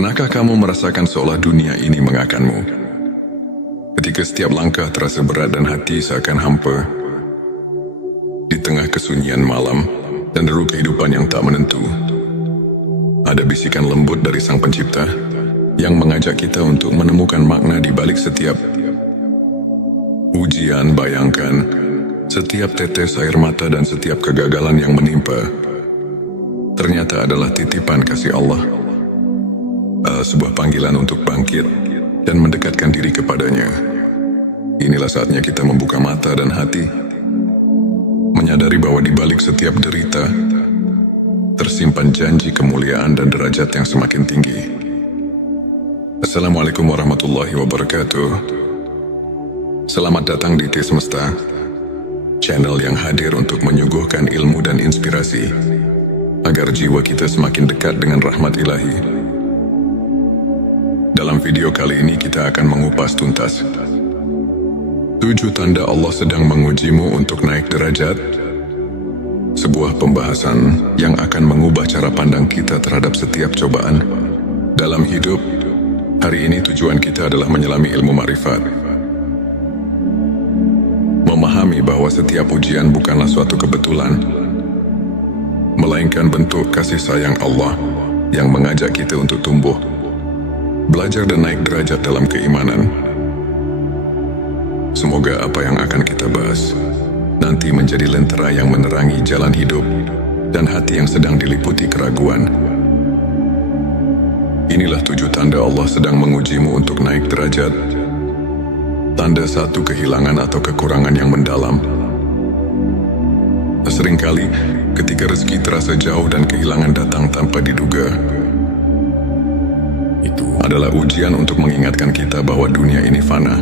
Pernahkah kamu merasakan seolah dunia ini mengakanmu? Ketika setiap langkah terasa berat dan hati seakan hampa, di tengah kesunyian malam dan deru kehidupan yang tak menentu, ada bisikan lembut dari Sang Pencipta yang mengajak kita untuk menemukan makna di balik setiap ujian. Bayangkan, setiap tetes air mata dan setiap kegagalan yang menimpa ternyata adalah titipan kasih Allah, sebuah panggilan untuk bangkit dan mendekatkan diri kepadanya. Inilah saatnya kita membuka mata dan hati, menyadari bahwa di balik setiap derita tersimpan janji kemuliaan dan derajat yang semakin tinggi. Assalamualaikum warahmatullahi wabarakatuh. Selamat datang di T Semesta, channel yang hadir untuk menyuguhkan ilmu dan inspirasi agar jiwa kita semakin dekat dengan rahmat ilahi. Dalam video kali ini kita akan mengupas tuntas 7 tanda Allah sedang mengujimu untuk naik derajat, sebuah pembahasan yang akan mengubah cara pandang kita terhadap setiap cobaan dalam hidup. Hari ini tujuan kita adalah menyelami ilmu makrifat, memahami bahwa setiap ujian bukanlah suatu kebetulan, melainkan bentuk kasih sayang Allah yang mengajak kita untuk tumbuh, belajar dan naik derajat dalam keimanan. Semoga apa yang akan kita bahas nanti menjadi lentera yang menerangi jalan hidup dan hati yang sedang diliputi keraguan. Inilah 7 tanda Allah sedang mengujimu untuk naik derajat. Tanda 1, kehilangan atau kekurangan yang mendalam. Seringkali ketika rezeki terasa jauh dan kehilangan datang tanpa diduga, itu adalah ujian untuk mengingatkan kita bahwa dunia ini fana.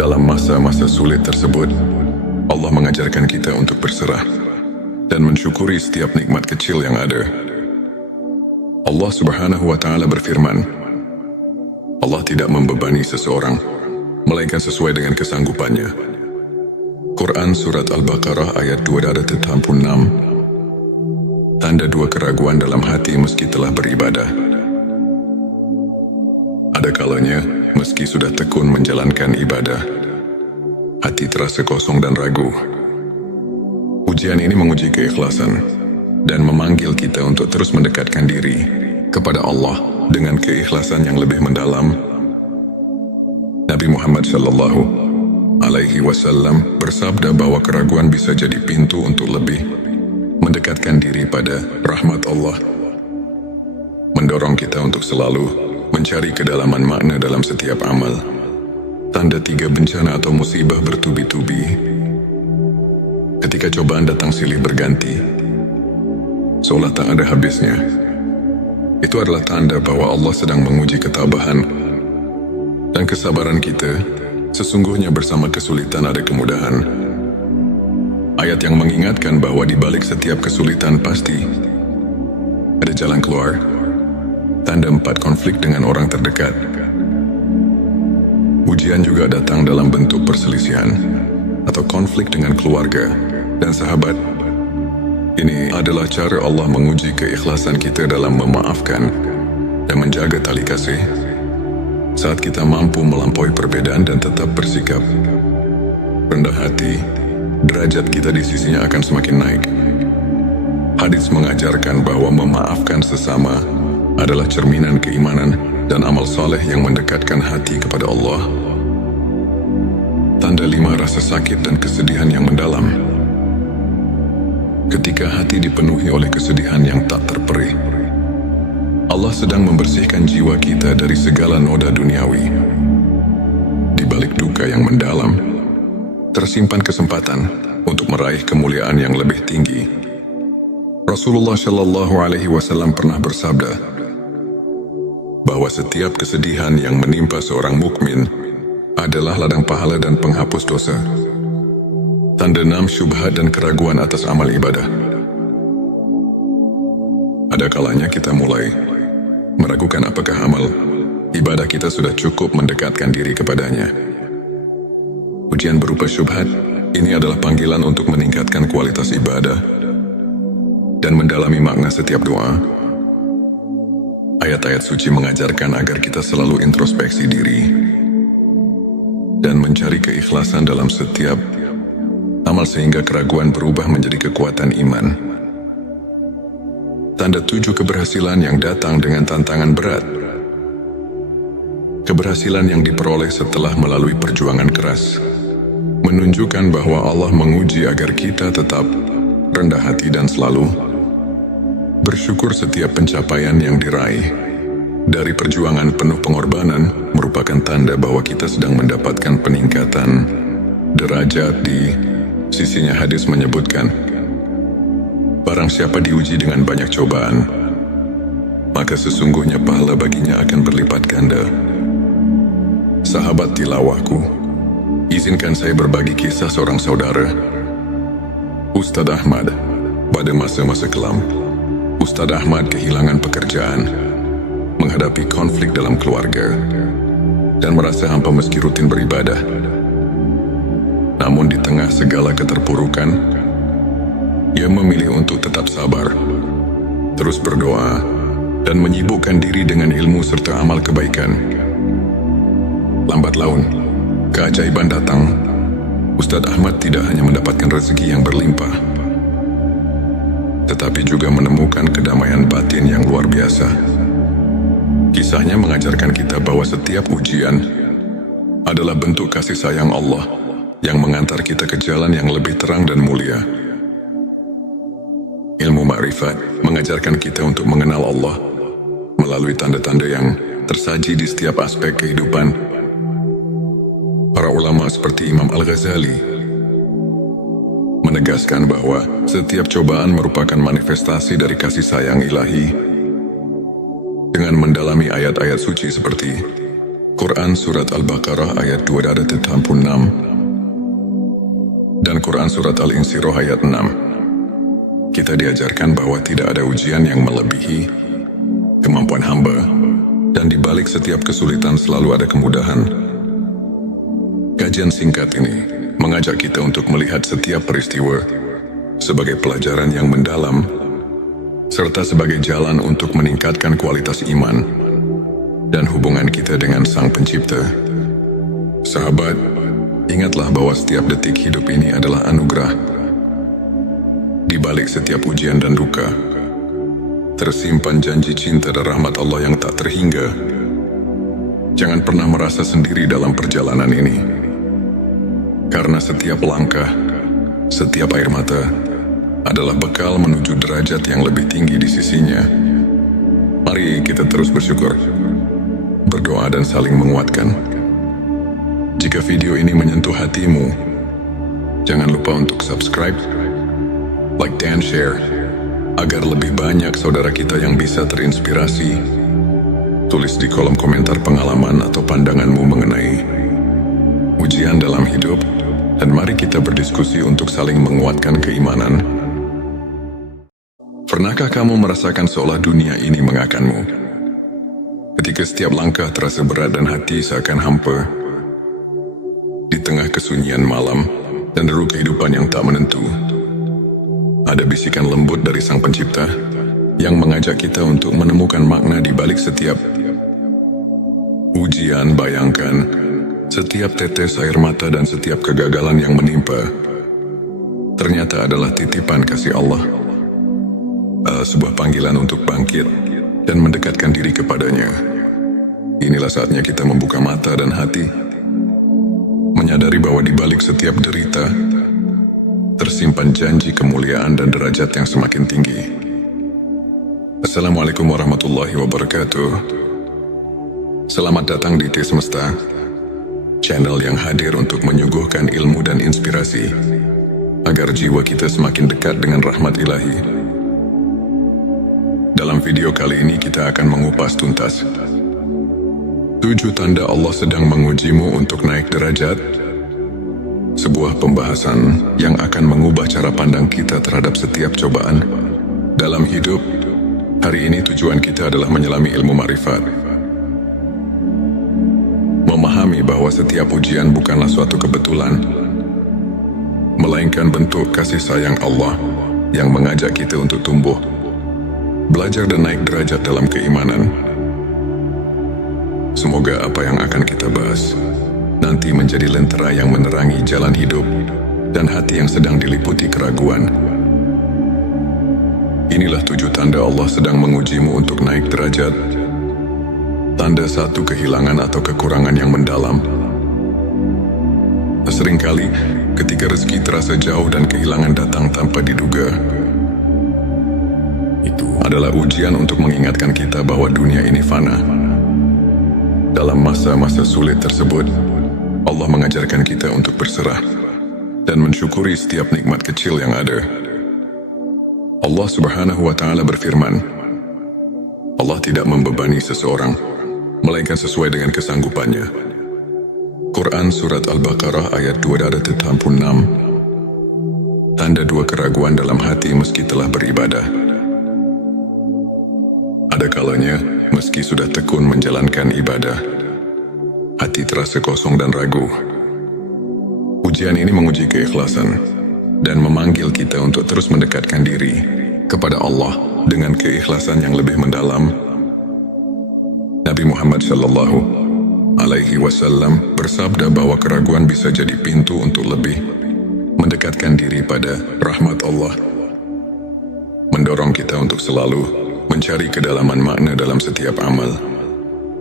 Dalam masa-masa sulit tersebut, Allah mengajarkan kita untuk berserah dan mensyukuri setiap nikmat kecil yang ada. Allah Subhanahu wa Ta'ala berfirman, Allah tidak membebani seseorang melainkan sesuai dengan kesanggupannya. Quran Surat Al-Baqarah ayat 286. Tanda 2, keraguan dalam hati meski telah beribadah. Ada kalanya, meski sudah tekun menjalankan ibadah, hati terasa kosong dan ragu. Ujian ini menguji keikhlasan dan memanggil kita untuk terus mendekatkan diri kepada Allah dengan keikhlasan yang lebih mendalam. Nabi Muhammad Shallallahu Alaihi Wasallam bersabda bahwa keraguan bisa jadi pintu untuk lebih mendekatkan diri pada rahmat Allah, mendorong kita untuk selalu mencari kedalaman makna dalam setiap amal. Tanda 3, bencana atau musibah bertubi-tubi. Ketika cobaan datang silih berganti, seolah tak ada habisnya, itu adalah tanda bahwa Allah sedang menguji ketabahan dan kesabaran kita. Sesungguhnya bersama kesulitan ada kemudahan. Ayat yang mengingatkan bahwa di balik setiap kesulitan pasti ada jalan keluar. Tanda 4, konflik dengan orang terdekat. Ujian juga datang dalam bentuk perselisihan atau konflik dengan keluarga dan sahabat. Ini adalah cara Allah menguji keikhlasan kita dalam memaafkan dan menjaga tali kasih. Saat kita mampu melampaui perbedaan dan tetap bersikap rendah hati, derajat kita di sisinya akan semakin naik. Hadis mengajarkan bahwa memaafkan sesama adalah cerminan keimanan dan amal saleh yang mendekatkan hati kepada Allah. Tanda 5, rasa sakit dan kesedihan yang mendalam. Ketika hati dipenuhi oleh kesedihan yang tak terperih, Allah sedang membersihkan jiwa kita dari segala noda duniawi. Di balik duka yang mendalam, tersimpan kesempatan untuk meraih kemuliaan yang lebih tinggi. Rasulullah Shallallahu Alaihi Wasallam pernah bersabda bahwa setiap kesedihan yang menimpa seorang mukmin adalah ladang pahala dan penghapus dosa. Tanda 6, syubhat dan keraguan atas amal ibadah. Ada kalanya kita mulai meragukan apakah amal ibadah kita sudah cukup mendekatkan diri kepadanya. Ujian berupa syubhat ini adalah panggilan untuk meningkatkan kualitas ibadah dan mendalami makna setiap doa. Ayat-ayat suci mengajarkan agar kita selalu introspeksi diri dan mencari keikhlasan dalam setiap amal sehingga keraguan berubah menjadi kekuatan iman. Tanda 7 keberhasilan yang datang dengan tantangan berat. Keberhasilan yang diperoleh setelah melalui perjuangan keras menunjukkan bahwa Allah menguji agar kita tetap rendah hati dan selalu bersyukur. Setiap pencapaian yang diraih dari perjuangan penuh pengorbanan merupakan tanda bahwa kita sedang mendapatkan peningkatan derajat di sisinya. Hadis menyebutkan, barang siapa diuji dengan banyak cobaan, maka sesungguhnya pahala baginya akan berlipat ganda. Sahabat tilawahku, izinkan saya berbagi kisah seorang saudara, Ustadz Ahmad. Pada masa-masa kelam, Ustadz Ahmad kehilangan pekerjaan, menghadapi konflik dalam keluarga, dan merasa hampa meski rutin beribadah. Namun di tengah segala keterpurukan, ia memilih untuk tetap sabar, terus berdoa, dan menyibukkan diri dengan ilmu serta amal kebaikan. Lambat laun, keajaiban datang. Ustadz Ahmad tidak hanya mendapatkan rezeki yang berlimpah, tetapi juga menemukan kedamaian batin yang luar biasa. Kisahnya mengajarkan kita bahwa setiap ujian adalah bentuk kasih sayang Allah yang mengantar kita ke jalan yang lebih terang dan mulia. Ilmu ma'rifat mengajarkan kita untuk mengenal Allah melalui tanda-tanda yang tersaji di setiap aspek kehidupan. Para ulama seperti Imam Al-Ghazali menegaskan bahwa setiap cobaan merupakan manifestasi dari kasih sayang ilahi. Dengan mendalami ayat-ayat suci seperti Quran Surat Al-Baqarah ayat 286 dan Quran Surat Al-Insyirah ayat 6, kita diajarkan bahwa tidak ada ujian yang melebihi kemampuan hamba, dan di balik setiap kesulitan selalu ada kemudahan. Kajian singkat ini mengajak kita untuk melihat setiap peristiwa sebagai pelajaran yang mendalam, serta sebagai jalan untuk meningkatkan kualitas iman dan hubungan kita dengan Sang Pencipta. Sahabat, ingatlah bahwa setiap detik hidup ini adalah anugerah. Di balik setiap ujian dan duka, tersimpan janji cinta dan rahmat Allah yang tak terhingga. Jangan pernah merasa sendiri dalam perjalanan ini, karena setiap langkah, setiap air mata adalah bekal menuju derajat yang lebih tinggi di sisinya. Mari kita terus bersyukur, berdoa dan saling menguatkan. Jika video ini menyentuh hatimu, jangan lupa untuk subscribe, like dan share, agar lebih banyak saudara kita yang bisa terinspirasi. Tulis di kolom komentar pengalaman atau pandanganmu mengenai ujian dalam hidup, dan mari kita berdiskusi untuk saling menguatkan keimanan. Pernahkah kamu merasakan seolah dunia ini mengakanmu? Ketika setiap langkah terasa berat dan hati seakan hampa, di tengah kesunyian malam dan deru kehidupan yang tak menentu, ada bisikan lembut dari Sang Pencipta yang mengajak kita untuk menemukan makna di balik setiap ujian. Bayangkan, setiap tetes air mata dan setiap kegagalan yang menimpa ternyata adalah titipan kasih Allah, sebuah panggilan untuk bangkit dan mendekatkan diri kepadanya. Inilah saatnya kita membuka mata dan hati, menyadari bahwa di balik setiap derita tersimpan janji kemuliaan dan derajat yang semakin tinggi. Assalamualaikum warahmatullahi wabarakatuh. Selamat datang di T Semesta, channel yang hadir untuk menyuguhkan ilmu dan inspirasi agar jiwa kita semakin dekat dengan rahmat ilahi. Dalam video kali ini kita akan mengupas tuntas 7 tanda Allah sedang mengujimu untuk naik derajat, sebuah pembahasan yang akan mengubah cara pandang kita terhadap setiap cobaan dalam hidup. Hari ini tujuan kita adalah menyelami ilmu ma'rifat, memahami bahwa setiap ujian bukanlah suatu kebetulan, melainkan bentuk kasih sayang Allah yang mengajak kita untuk tumbuh belajar dan naik derajat dalam keimanan. Semoga apa yang akan kita bahas nanti menjadi lentera yang menerangi jalan hidup dan hati yang sedang diliputi keraguan. Inilah 7 tanda Allah sedang mengujimu untuk naik derajat. Tanda 1, kehilangan atau kekurangan yang mendalam. Seringkali ketika rezeki terasa jauh dan kehilangan datang tanpa diduga, itu adalah ujian untuk mengingatkan kita bahwa dunia ini fana. Dalam masa-masa sulit tersebut, Allah mengajarkan kita untuk berserah dan mensyukuri setiap nikmat kecil yang ada. Allah Subhanahu wa Ta'ala berfirman, Allah tidak membebani seseorang melainkan sesuai dengan kesanggupannya. Quran Surat Al-Baqarah ayat 286. Tanda 2, keraguan dalam hati meski telah beribadah. Ada kalanya, meski sudah tekun menjalankan ibadah, hati terasa kosong dan ragu. Ujian ini menguji keikhlasan dan memanggil kita untuk terus mendekatkan diri kepada Allah dengan keikhlasan yang lebih mendalam. Nabi Muhammad SAW bersabda bahwa keraguan bisa jadi pintu untuk lebih mendekatkan diri pada rahmat Allah, mendorong kita untuk selalu mencari kedalaman makna dalam setiap amal.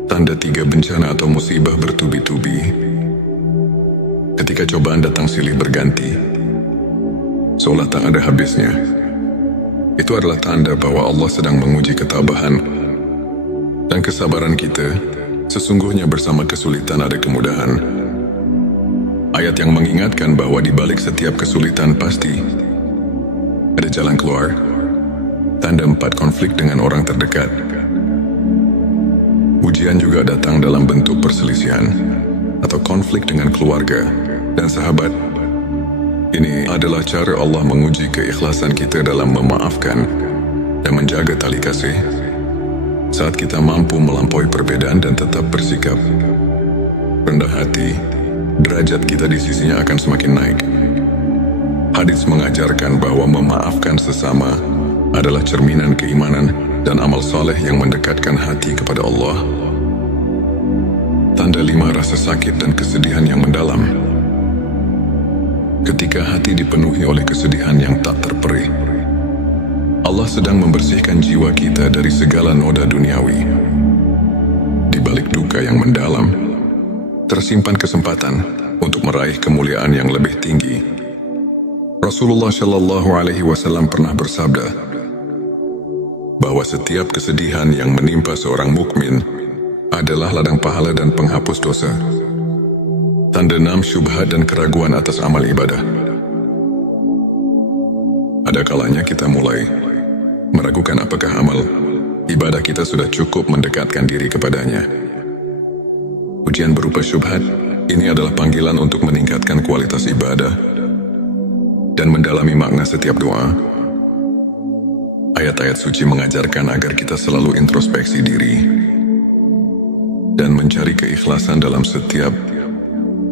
Tanda 3, bencana atau musibah bertubi-tubi. Ketika cobaan datang silih berganti, seolah tak ada habisnya, itu adalah tanda bahwa Allah sedang menguji ketabahan dan kesabaran kita. Sesungguhnya bersama kesulitan ada kemudahan. Ayat yang mengingatkan bahwa di balik setiap kesulitan pasti ada jalan keluar. Tanda 4, konflik dengan orang terdekat. Ujian juga datang dalam bentuk perselisihan atau konflik dengan keluarga dan sahabat. Ini adalah cara Allah menguji keikhlasan kita dalam memaafkan dan menjaga tali kasih. Saat kita mampu melampaui perbedaan dan tetap bersikap rendah hati, derajat kita di sisinya akan semakin naik. Hadis mengajarkan bahwa memaafkan sesama adalah cerminan keimanan dan amal saleh yang mendekatkan hati kepada Allah. Tanda 5, rasa sakit dan kesedihan yang mendalam. Ketika hati dipenuhi oleh kesedihan yang tak terperih, Allah sedang membersihkan jiwa kita dari segala noda duniawi. Di balik duka yang mendalam, tersimpan kesempatan untuk meraih kemuliaan yang lebih tinggi. Rasulullah SAW pernah bersabda bahwa setiap kesedihan yang menimpa seorang mukmin adalah ladang pahala dan penghapus dosa. Tanda 6, syubhat dan keraguan atas amal ibadah. Ada kalanya kita mulai meragukan apakah amal ibadah kita sudah cukup mendekatkan diri kepadanya. Ujian berupa syubhat ini adalah panggilan untuk meningkatkan kualitas ibadah dan mendalami makna setiap doa. Ayat-ayat suci mengajarkan agar kita selalu introspeksi diri dan mencari keikhlasan dalam setiap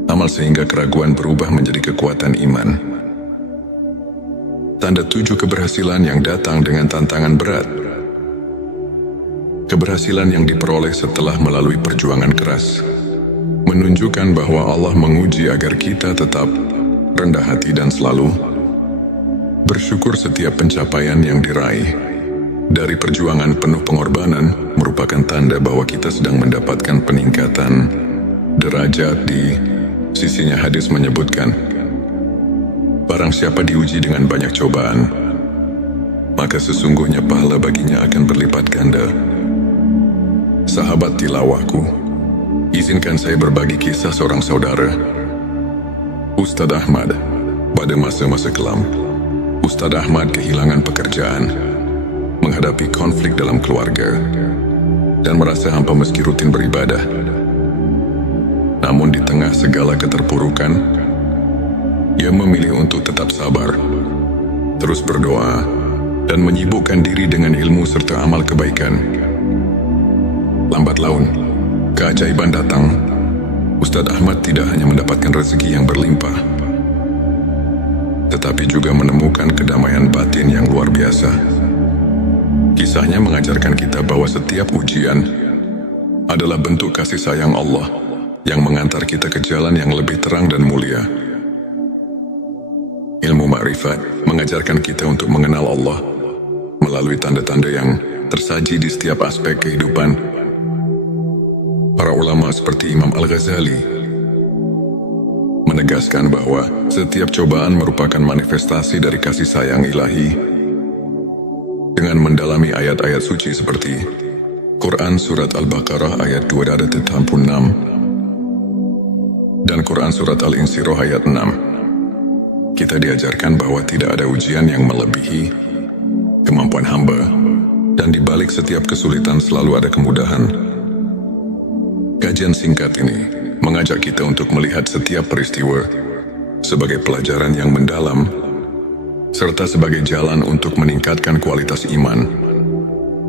amal sehingga keraguan berubah menjadi kekuatan iman. Tanda 7, keberhasilan yang datang dengan tantangan berat. Keberhasilan yang diperoleh setelah melalui perjuangan keras menunjukkan bahwa Allah menguji agar kita tetap rendah hati dan selalu bersyukur. Setiap pencapaian yang diraih dari perjuangan penuh pengorbanan merupakan tanda bahwa kita sedang mendapatkan peningkatan derajat di sisinya. Hadis menyebutkan, barang siapa diuji dengan banyak cobaan, maka sesungguhnya pahala baginya akan berlipat ganda. Sahabat tilawahku, izinkan saya berbagi kisah seorang saudara, Ustadz Ahmad. Pada masa-masa kelam, Ustadz Ahmad kehilangan pekerjaan, menghadapi konflik dalam keluarga, dan merasa hampa meski rutin beribadah. Namun di tengah segala keterpurukan, ia memilih untuk tetap sabar, terus berdoa, dan menyibukkan diri dengan ilmu serta amal kebaikan. Lambat laun, keajaiban datang. Ustadz Ahmad tidak hanya mendapatkan rezeki yang berlimpah, tetapi juga menemukan kedamaian batin yang luar biasa. Kisahnya mengajarkan kita bahwa setiap ujian adalah bentuk kasih sayang Allah yang mengantar kita ke jalan yang lebih terang dan mulia. Ilmu ma'rifat mengajarkan kita untuk mengenal Allah melalui tanda-tanda yang tersaji di setiap aspek kehidupan. Para ulama seperti Imam Al-Ghazali menegaskan bahwa setiap cobaan merupakan manifestasi dari kasih sayang ilahi. Dengan mendalami ayat-ayat suci seperti Quran Surat Al-Baqarah ayat 286 dan Quran Surat Al-Insyirah ayat 6, kita diajarkan bahwa tidak ada ujian yang melebihi kemampuan hamba, dan di balik setiap kesulitan selalu ada kemudahan. Kajian singkat ini mengajak kita untuk melihat setiap peristiwa sebagai pelajaran yang mendalam, serta sebagai jalan untuk meningkatkan kualitas iman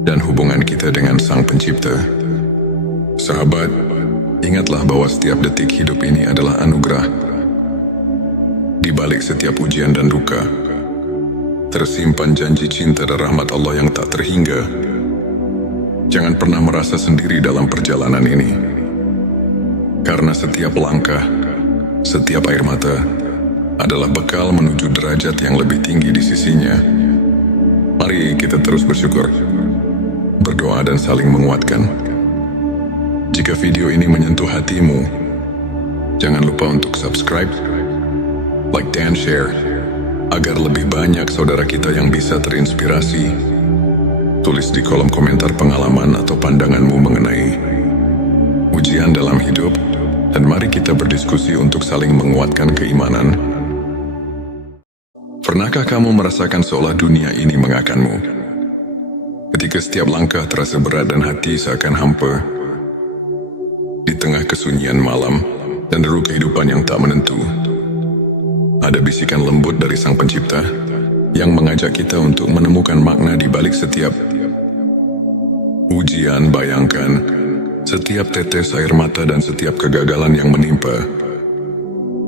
dan hubungan kita dengan Sang Pencipta. Sahabat, ingatlah bahwa setiap detik hidup ini adalah anugerah. Di balik setiap ujian dan duka, tersimpan janji cinta dan rahmat Allah yang tak terhingga. Jangan pernah merasa sendiri dalam perjalanan ini, karena setiap langkah, setiap air mata adalah bekal menuju derajat yang lebih tinggi di sisinya. Mari kita terus bersyukur, berdoa dan saling menguatkan. Jika video ini menyentuh hatimu, jangan lupa untuk subscribe, like dan share, agar lebih banyak saudara kita yang bisa terinspirasi. Tulis di kolom komentar pengalaman atau pandanganmu mengenai ujian dalam hidup, dan mari kita berdiskusi untuk saling menguatkan keimanan. Pernahkah kamu merasakan seolah dunia ini mengakanmu? Ketika setiap langkah terasa berat dan hati seakan hampa, di tengah kesunyian malam dan deru kehidupan yang tak menentu, ada bisikan lembut dari Sang Pencipta yang mengajak kita untuk menemukan makna di balik setiap ujian. Bayangkan, setiap tetes air mata dan setiap kegagalan yang menimpa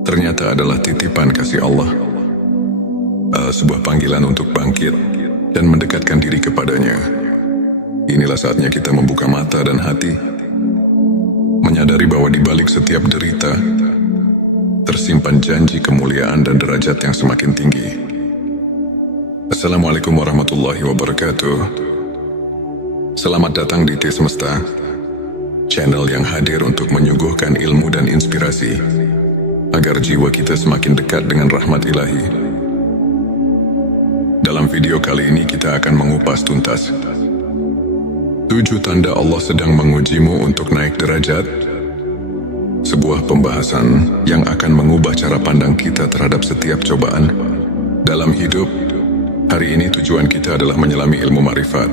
ternyata adalah titipan kasih Allah, sebuah panggilan untuk bangkit dan mendekatkan diri kepadanya. Inilah saatnya kita membuka mata dan hati, menyadari bahwa di balik setiap derita tersimpan janji kemuliaan dan derajat yang semakin tinggi. Assalamualaikum warahmatullahi wabarakatuh. Selamat datang di T Semesta, channel yang hadir untuk menyuguhkan ilmu dan inspirasi agar jiwa kita semakin dekat dengan rahmat ilahi. Dalam video kali ini kita akan mengupas tuntas 7 tanda Allah sedang mengujimu untuk naik derajat. Sebuah pembahasan yang akan mengubah cara pandang kita terhadap setiap cobaan dalam hidup. Hari ini tujuan kita adalah menyelami ilmu ma'rifat,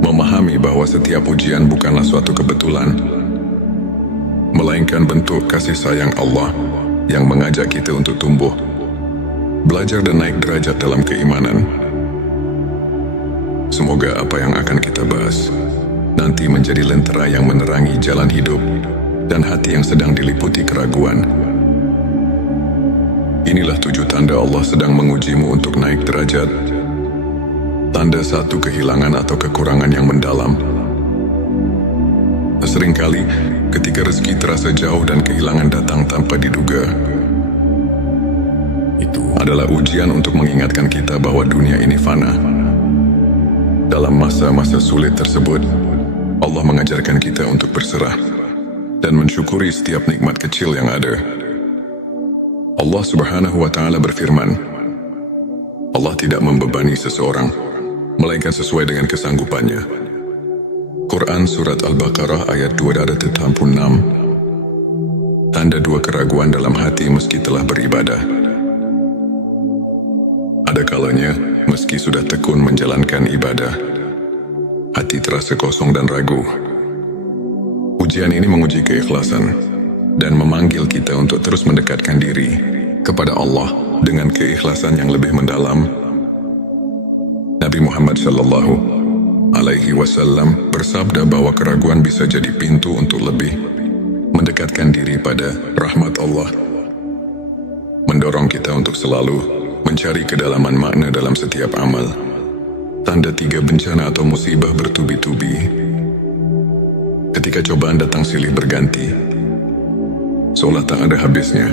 memahami bahwa setiap ujian bukanlah suatu kebetulan, melainkan bentuk kasih sayang Allah yang mengajak kita untuk tumbuh, belajar dan naik derajat dalam keimanan. Semoga apa yang akan kita bahas nanti menjadi lentera yang menerangi jalan hidup dan hati yang sedang diliputi keraguan. Inilah 7 tanda Allah sedang mengujimu untuk naik derajat. Tanda 1, kehilangan atau kekurangan yang mendalam. Seringkali ketika rezeki terasa jauh dan kehilangan datang tanpa diduga, itu adalah ujian untuk mengingatkan kita bahwa dunia ini fana. Dalam masa-masa sulit tersebut, Allah mengajarkan kita untuk berserah dan mensyukuri setiap nikmat kecil yang ada. Allah Subhanahu wa Ta'ala berfirman, Allah tidak membebani seseorang melainkan sesuai dengan kesanggupannya. Quran Surat Al-Baqarah ayat 286. Tanda 2, keraguan dalam hati meski telah beribadah. Ada kalanya, meski sudah tekun menjalankan ibadah, hati terasa kosong dan ragu. Ujian ini menguji keikhlasan dan memanggil kita untuk terus mendekatkan diri kepada Allah dengan keikhlasan yang lebih mendalam. Nabi Muhammad Sallallahu Alaihi Wasallam bersabda bahwa keraguan bisa jadi pintu untuk lebih mendekatkan diri pada rahmat Allah, mendorong kita untuk selalu mencari kedalaman makna dalam setiap amal. Tanda 3 bencana atau musibah bertubi-tubi. Ketika cobaan datang silih berganti, seolah tak ada habisnya.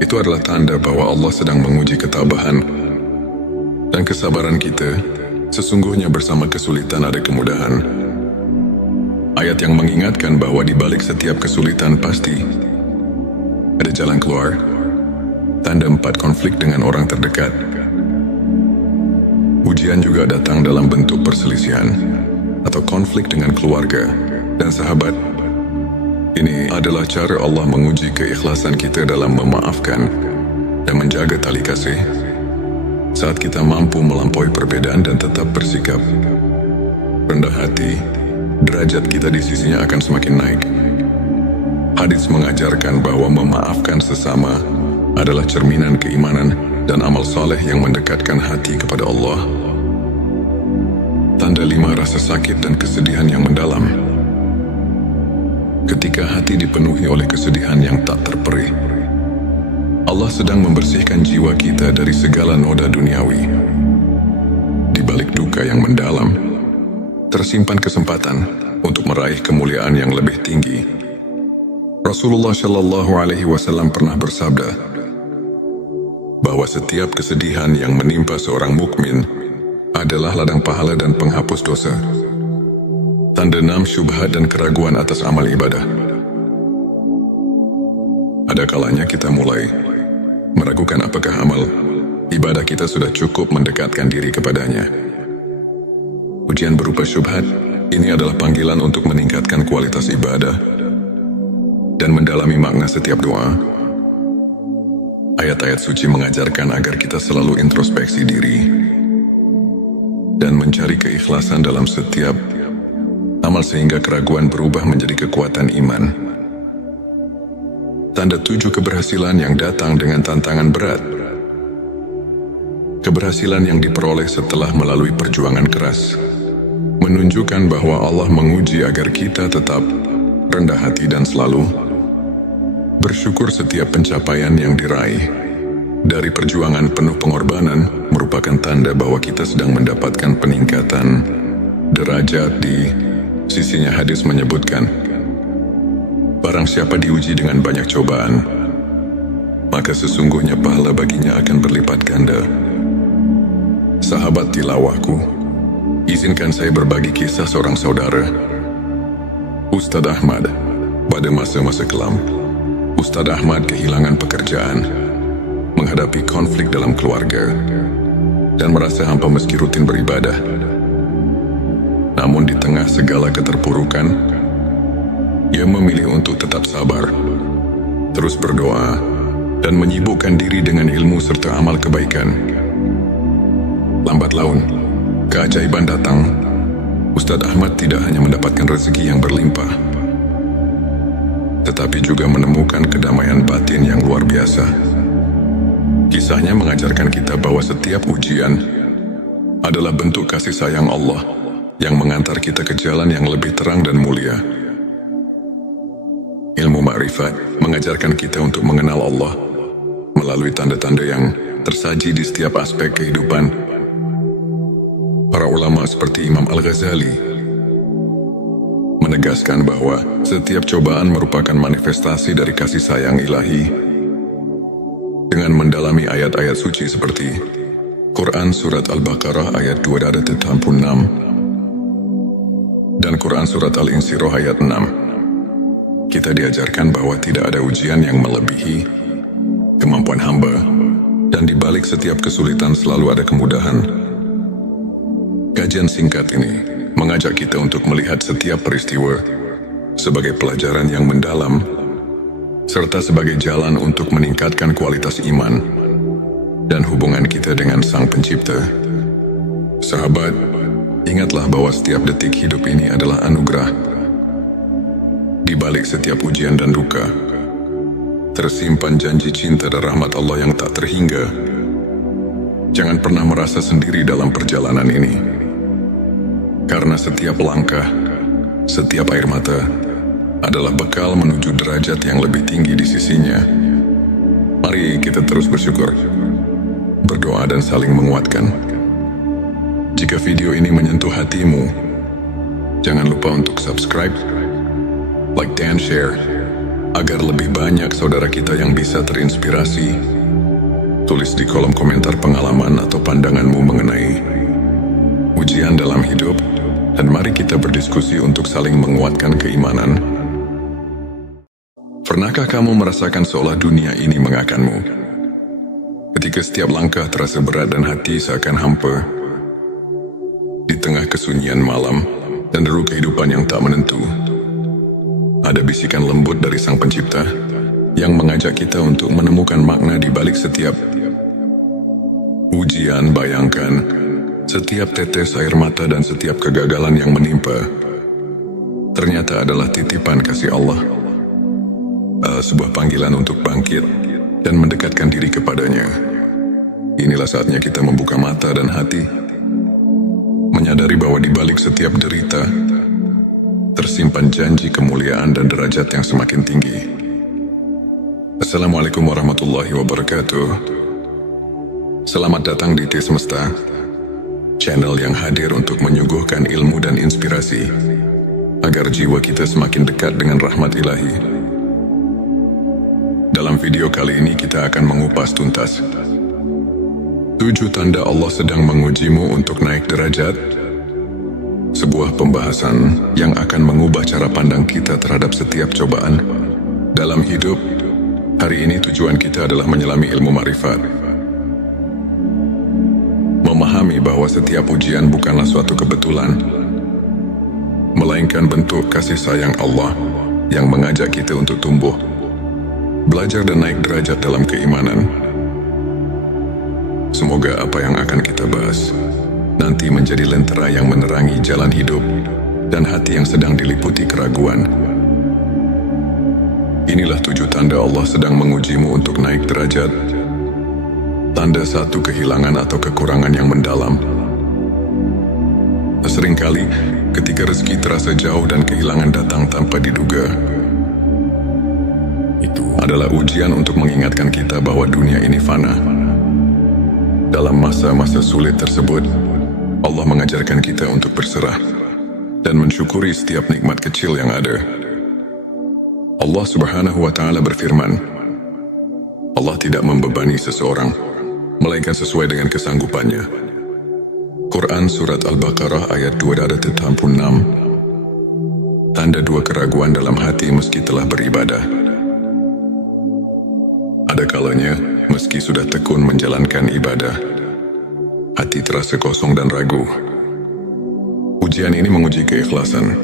Itu adalah tanda bahwa Allah sedang menguji ketabahan dan kesabaran kita. Sesungguhnya bersama kesulitan ada kemudahan. Ayat yang mengingatkan bahwa di balik setiap kesulitan pasti ada jalan keluar. Tanda 4 konflik dengan orang terdekat. Ujian juga datang dalam bentuk perselisihan atau konflik dengan keluarga dan sahabat. Ini adalah cara Allah menguji keikhlasan kita dalam memaafkan dan menjaga tali kasih. Saat kita mampu melampaui perbedaan dan tetap bersikap rendah hati, derajat kita di sisinya akan semakin naik. Hadis mengajarkan bahwa memaafkan sesama adalah cerminan keimanan dan amal saleh yang mendekatkan hati kepada Allah. Tanda 5 rasa sakit dan kesedihan yang mendalam. Ketika hati dipenuhi oleh kesedihan yang tak terperih, Allah sedang membersihkan jiwa kita dari segala noda duniawi. Di balik duka yang mendalam, tersimpan kesempatan untuk meraih kemuliaan yang lebih tinggi. Rasulullah Shallallahu Alaihi Wasallam pernah bersabda bahwa setiap kesedihan yang menimpa seorang mukmin adalah ladang pahala dan penghapus dosa. Tanda 6 syubhat dan keraguan atas amal ibadah. Ada kalanya kita mulai meragukan apakah amal ibadah kita sudah cukup mendekatkan diri kepadanya. Ujian berupa syubhat ini adalah panggilan untuk meningkatkan kualitas ibadah dan mendalami makna setiap doa. Ayat-ayat suci mengajarkan agar kita selalu introspeksi diri dan mencari keikhlasan dalam setiap amal sehingga keraguan berubah menjadi kekuatan iman. Tanda 7 keberhasilan yang datang dengan tantangan berat. Keberhasilan yang diperoleh setelah melalui perjuangan keras menunjukkan bahwa Allah menguji agar kita tetap rendah hati dan selalu bersyukur. Setiap pencapaian yang diraih dari perjuangan penuh pengorbanan merupakan tanda bahwa kita sedang mendapatkan peningkatan derajat di sisinya. Hadis menyebutkan, barang siapa diuji dengan banyak cobaan, maka sesungguhnya pahala baginya akan berlipat ganda. Sahabat tilawahku, izinkan saya berbagi kisah seorang saudara, Ustadz Ahmad. Pada masa-masa kelam, Ustadz Ahmad kehilangan pekerjaan, menghadapi konflik dalam keluarga, dan merasa hampa meski rutin beribadah. Namun di tengah segala keterpurukan, ia memilih untuk tetap sabar, terus berdoa, dan menyibukkan diri dengan ilmu serta amal kebaikan. Lambat laun, keajaiban datang. Ustadz Ahmad tidak hanya mendapatkan rezeki yang berlimpah, tetapi juga menemukan kedamaian batin yang luar biasa. Kisahnya mengajarkan kita bahwa setiap ujian adalah bentuk kasih sayang Allah yang mengantar kita ke jalan yang lebih terang dan mulia. Ilmu ma'rifat mengajarkan kita untuk mengenal Allah melalui tanda-tanda yang tersaji di setiap aspek kehidupan. Para ulama seperti Imam Al-Ghazali menegaskan bahwa setiap cobaan merupakan manifestasi dari kasih sayang ilahi. Dengan mendalami ayat-ayat suci seperti Quran Surat Al-Baqarah ayat 286 dan Quran Surat Al-Insyirah ayat 6, kita diajarkan bahwa tidak ada ujian yang melebihi kemampuan hamba, dan di balik setiap kesulitan selalu ada kemudahan. Kajian singkat ini mengajak kita untuk melihat setiap peristiwa sebagai pelajaran yang mendalam, serta sebagai jalan untuk meningkatkan kualitas iman dan hubungan kita dengan Sang Pencipta. Sahabat, ingatlah bahwa setiap detik hidup ini adalah anugerah. Di balik setiap ujian dan duka, tersimpan janji cinta dan rahmat Allah yang tak terhingga. Jangan pernah merasa sendiri dalam perjalanan ini, karena setiap langkah, setiap air mata adalah bekal menuju derajat yang lebih tinggi di sisinya. Mari kita terus bersyukur, berdoa dan saling menguatkan. Jika video ini menyentuh hatimu, jangan lupa untuk subscribe, like dan share, agar lebih banyak saudara kita yang bisa terinspirasi. Tulis di kolom komentar pengalaman atau pandanganmu mengenai ujian dalam hidup, dan mari kita berdiskusi untuk saling menguatkan keimanan. Pernahkah kamu merasakan seolah dunia ini mengakanmu? Ketika setiap langkah terasa berat dan hati seakan hampa, di tengah kesunyian malam dan deru kehidupan yang tak menentu, ada bisikan lembut dari Sang Pencipta yang mengajak kita untuk menemukan makna di balik setiap ujian. Bayangkan, setiap tetes air mata dan setiap kegagalan yang menimpa ternyata adalah titipan kasih Allah, sebuah panggilan untuk bangkit dan mendekatkan diri kepadanya. Inilah saatnya kita membuka mata dan hati, menyadari bahwa di balik setiap derita tersimpan janji kemuliaan dan derajat yang semakin tinggi. Assalamualaikum warahmatullahi wabarakatuh. Selamat datang di T Semesta, channel yang hadir untuk menyuguhkan ilmu dan inspirasi agar jiwa kita semakin dekat dengan rahmat ilahi. Dalam video kali ini kita akan mengupas tuntas 7 tanda Allah sedang mengujimu untuk naik derajat. Sebuah pembahasan yang akan mengubah cara pandang kita terhadap setiap cobaan dalam hidup. Hari ini tujuan kita adalah menyelami ilmu ma'rifat, memahami bahwa setiap ujian bukanlah suatu kebetulan, melainkan bentuk kasih sayang Allah yang mengajak kita untuk tumbuh, belajar dan naik derajat dalam keimanan. Semoga apa yang akan kita bahas nanti menjadi lentera yang menerangi jalan hidup dan hati yang sedang diliputi keraguan. Inilah 7 tanda Allah sedang mengujimu untuk naik derajat. Tanda 1, kehilangan atau kekurangan yang mendalam. Seringkali ketika rezeki terasa jauh dan kehilangan datang tanpa diduga, itu adalah ujian untuk mengingatkan kita bahwa dunia ini fana. Dalam masa-masa sulit tersebut, Allah mengajarkan kita untuk berserah dan mensyukuri setiap nikmat kecil yang ada. Allah Subhanahu wa Ta'ala berfirman, Allah tidak membebani seseorang melainkan sesuai dengan kesanggupannya. Quran Surat Al-Baqarah ayat 286. Tanda 2, keraguan dalam hati meski telah beribadah. Ada kalanya, meski sudah tekun menjalankan ibadah, hati terasa kosong dan ragu. Ujian ini menguji keikhlasan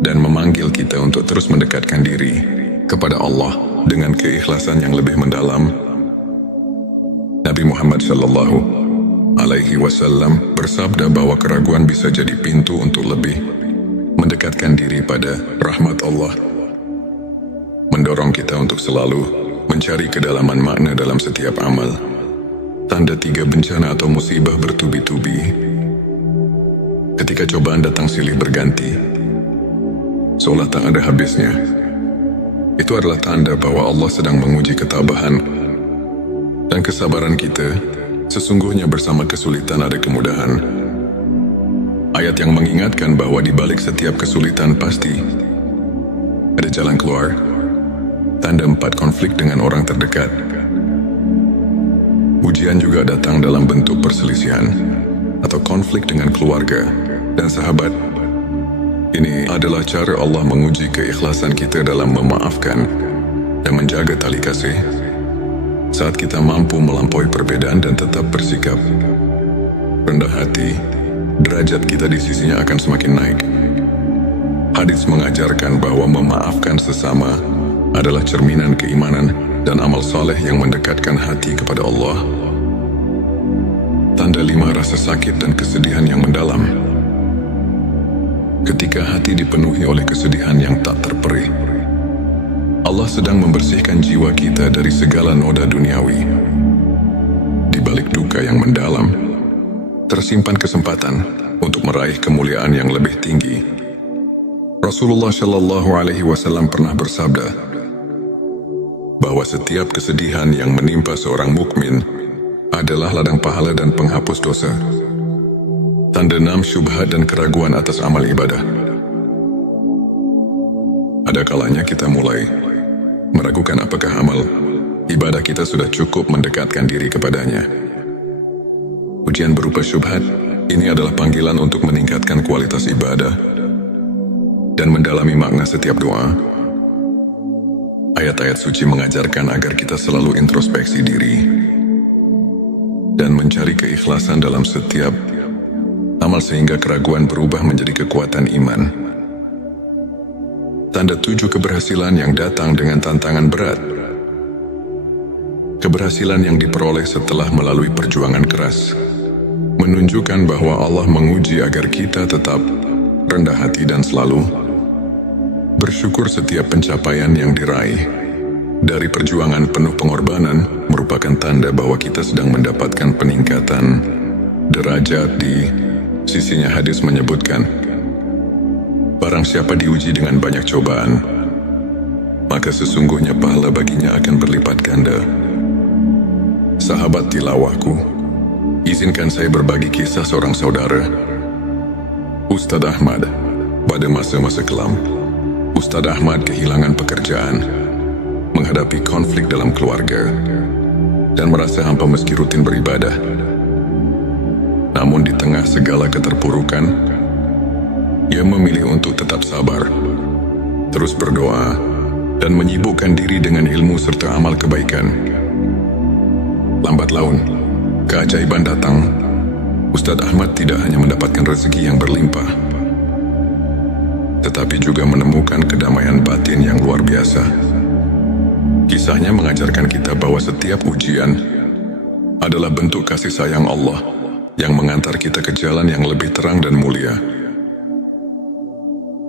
dan memanggil kita untuk terus mendekatkan diri kepada Allah dengan keikhlasan yang lebih mendalam. Nabi Muhammad SAW bersabda bahwa keraguan bisa jadi pintu untuk lebih mendekatkan diri pada rahmat Allah, mendorong kita untuk selalu mencari kedalaman makna dalam setiap amal. Tanda 3, bencana atau musibah bertubi-tubi. Ketika cobaan datang silih berganti, seolah tak ada habisnya, itu adalah tanda bahwa Allah sedang menguji ketabahan dan kesabaran kita. Sesungguhnya bersama kesulitan ada kemudahan. Ayat yang mengingatkan bahwa di balik setiap kesulitan pasti ada jalan keluar. Tanda 4, konflik dengan orang terdekat. Ujian juga datang dalam bentuk perselisihan atau konflik dengan keluarga dan sahabat. Ini adalah cara Allah menguji keikhlasan kita dalam memaafkan dan menjaga tali kasih. Saat kita mampu melampaui perbedaan dan tetap bersikap rendah hati, derajat kita di sisinya akan semakin naik. Hadits mengajarkan bahwa memaafkan sesama adalah cerminan keimanan dan amal saleh yang mendekatkan hati kepada Allah. Tanda 5, rasa sakit dan kesedihan yang mendalam. Ketika hati dipenuhi oleh kesedihan yang tak terperih, Allah sedang membersihkan jiwa kita dari segala noda duniawi. Di balik duka yang mendalam, tersimpan kesempatan untuk meraih kemuliaan yang lebih tinggi. Rasulullah Shallallahu Alaihi Wasallam pernah bersabda bahwa setiap kesedihan yang menimpa seorang mukmin adalah ladang pahala dan penghapus dosa. tanda 6 syubhat dan keraguan atas amal ibadah. Ada kalanya kita mulai meragukan apakah amal ibadah kita sudah cukup mendekatkan diri kepadanya. Ujian berupa syubhat ini adalah panggilan untuk meningkatkan kualitas ibadah dan mendalami makna setiap doa. Ayat-ayat suci mengajarkan agar kita selalu introspeksi diri dan mencari keikhlasan dalam setiap amal sehingga keraguan berubah menjadi kekuatan iman. Tanda 7 keberhasilan yang datang dengan tantangan berat. Keberhasilan yang diperoleh setelah melalui perjuangan keras menunjukkan bahwa Allah menguji agar kita tetap rendah hati dan selalu bersyukur. Setiap pencapaian yang diraih dari perjuangan penuh pengorbanan merupakan tanda bahwa kita sedang mendapatkan peningkatan derajat di sisinya. Hadis menyebutkan, barang siapa diuji dengan banyak cobaan, maka sesungguhnya pahala baginya akan berlipat ganda. Sahabat tilawahku, izinkan saya berbagi kisah seorang saudara, Ustadz Ahmad. Pada masa-masa kelam, Ustadz Ahmad kehilangan pekerjaan, menghadapi konflik dalam keluarga, dan merasa hampa meski rutin beribadah. Namun di tengah segala keterpurukan, ia memilih untuk tetap sabar, terus berdoa, dan menyibukkan diri dengan ilmu serta amal kebaikan. Lambat laun, keajaiban datang. Ustadz Ahmad tidak hanya mendapatkan rezeki yang berlimpah, tetapi juga menemukan kedamaian batin yang luar biasa. Kisahnya mengajarkan kita bahwa setiap ujian adalah bentuk kasih sayang Allah yang mengantar kita ke jalan yang lebih terang dan mulia.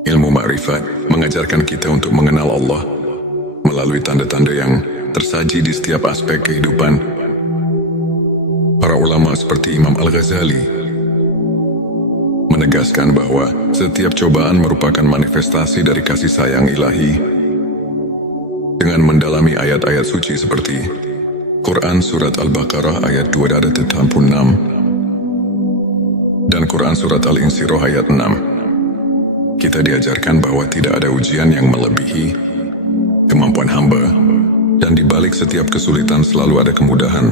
Ilmu ma'rifat mengajarkan kita untuk mengenal Allah melalui tanda-tanda yang tersaji di setiap aspek kehidupan. Para ulama seperti Imam Al-Ghazali menegaskan bahwa setiap cobaan merupakan manifestasi dari kasih sayang ilahi. Dengan mendalami ayat-ayat suci seperti Quran Surat Al-Baqarah ayat 286 dan Quran Surat Al-Insyirah ayat 6, kita diajarkan bahwa tidak ada ujian yang melebihi kemampuan hamba, dan di balik setiap kesulitan selalu ada kemudahan.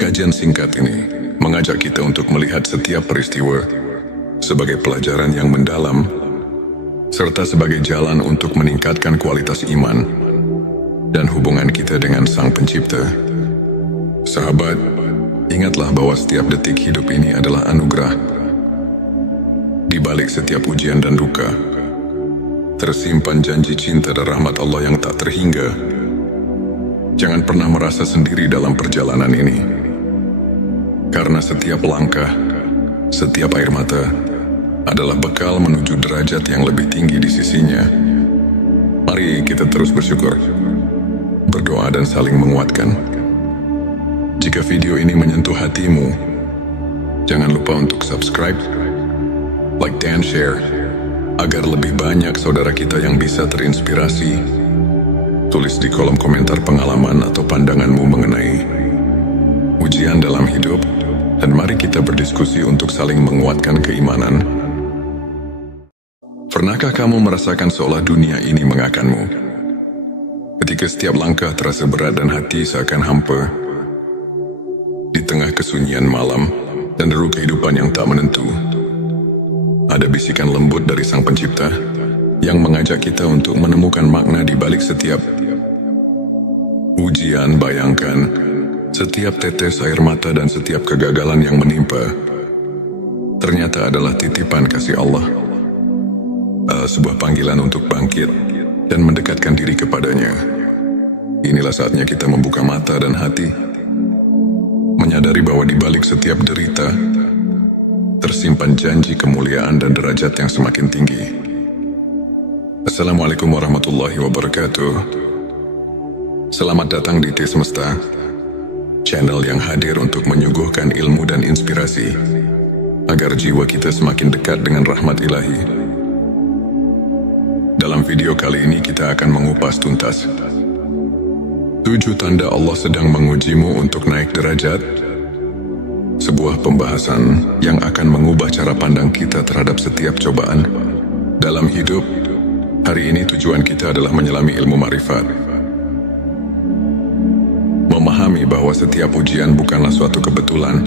Kajian singkat ini mengajak kita untuk melihat setiap peristiwa sebagai pelajaran yang mendalam, serta sebagai jalan untuk meningkatkan kualitas iman dan hubungan kita dengan Sang Pencipta. Sahabat, ingatlah bahwa setiap detik hidup ini adalah anugerah. Di balik setiap ujian dan duka, tersimpan janji cinta dan rahmat Allah yang tak terhingga. Jangan pernah merasa sendiri dalam perjalanan ini, karena setiap langkah, setiap air mata adalah bekal menuju derajat yang lebih tinggi di sisinya. Mari kita terus bersyukur, berdoa dan saling menguatkan. Jika video ini menyentuh hatimu, jangan lupa untuk subscribe, like dan share, agar lebih banyak saudara kita yang bisa terinspirasi. Tulis di kolom komentar pengalaman atau pandanganmu mengenai ujian dalam hidup, dan mari kita berdiskusi untuk saling menguatkan keimanan. Pernahkah kamu merasakan seolah dunia ini mengakanmu? Ketika setiap langkah terasa berat dan hati seakan hampa, di tengah kesunyian malam dan deru kehidupan yang tak menentu, ada bisikan lembut dari Sang Pencipta yang mengajak kita untuk menemukan makna di balik setiap ujian. Bayangkan, setiap tetes air mata dan setiap kegagalan yang menimpa ternyata adalah titipan kasih Allah, sebuah panggilan untuk bangkit dan mendekatkan diri kepadanya. Inilah saatnya kita membuka mata dan hati, menyadari bahwa di balik setiap derita tersimpan janji kemuliaan dan derajat yang semakin tinggi. Assalamualaikum warahmatullahi wabarakatuh. Selamat datang di T Semesta, channel yang hadir untuk menyuguhkan ilmu dan inspirasi agar jiwa kita semakin dekat dengan rahmat ilahi. Dalam video kali ini kita akan mengupas tuntas 7 tanda Allah sedang mengujimu untuk naik derajat sebuah pembahasan yang akan mengubah cara pandang kita terhadap setiap cobaan dalam hidup. Hari ini tujuan kita adalah menyelami ilmu ma'rifat, memahami bahwa setiap ujian bukanlah suatu kebetulan,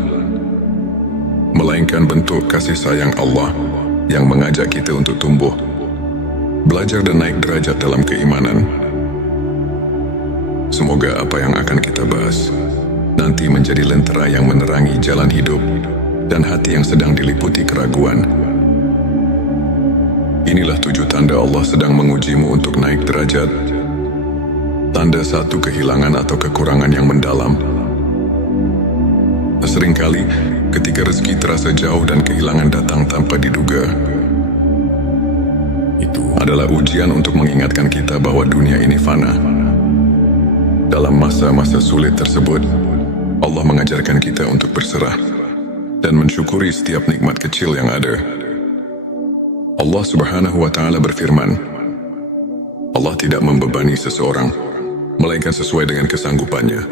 melainkan bentuk kasih sayang Allah yang mengajak kita untuk tumbuh, belajar dan naik derajat dalam keimanan. Semoga apa yang akan kita bahas nanti menjadi lentera yang menerangi jalan hidup dan hati yang sedang diliputi keraguan. Inilah 7 tanda Allah sedang mengujimu untuk naik derajat. Tanda 1, kehilangan atau kekurangan yang mendalam. Seringkali ketika rezeki terasa jauh dan kehilangan datang tanpa diduga, itu adalah ujian untuk mengingatkan kita bahwa dunia ini fana. Dalam masa-masa sulit tersebut, Allah mengajarkan kita untuk berserah dan mensyukuri setiap nikmat kecil yang ada. Allah Subhanahu wa Ta'ala berfirman, Allah tidak membebani seseorang, melainkan sesuai dengan kesanggupannya.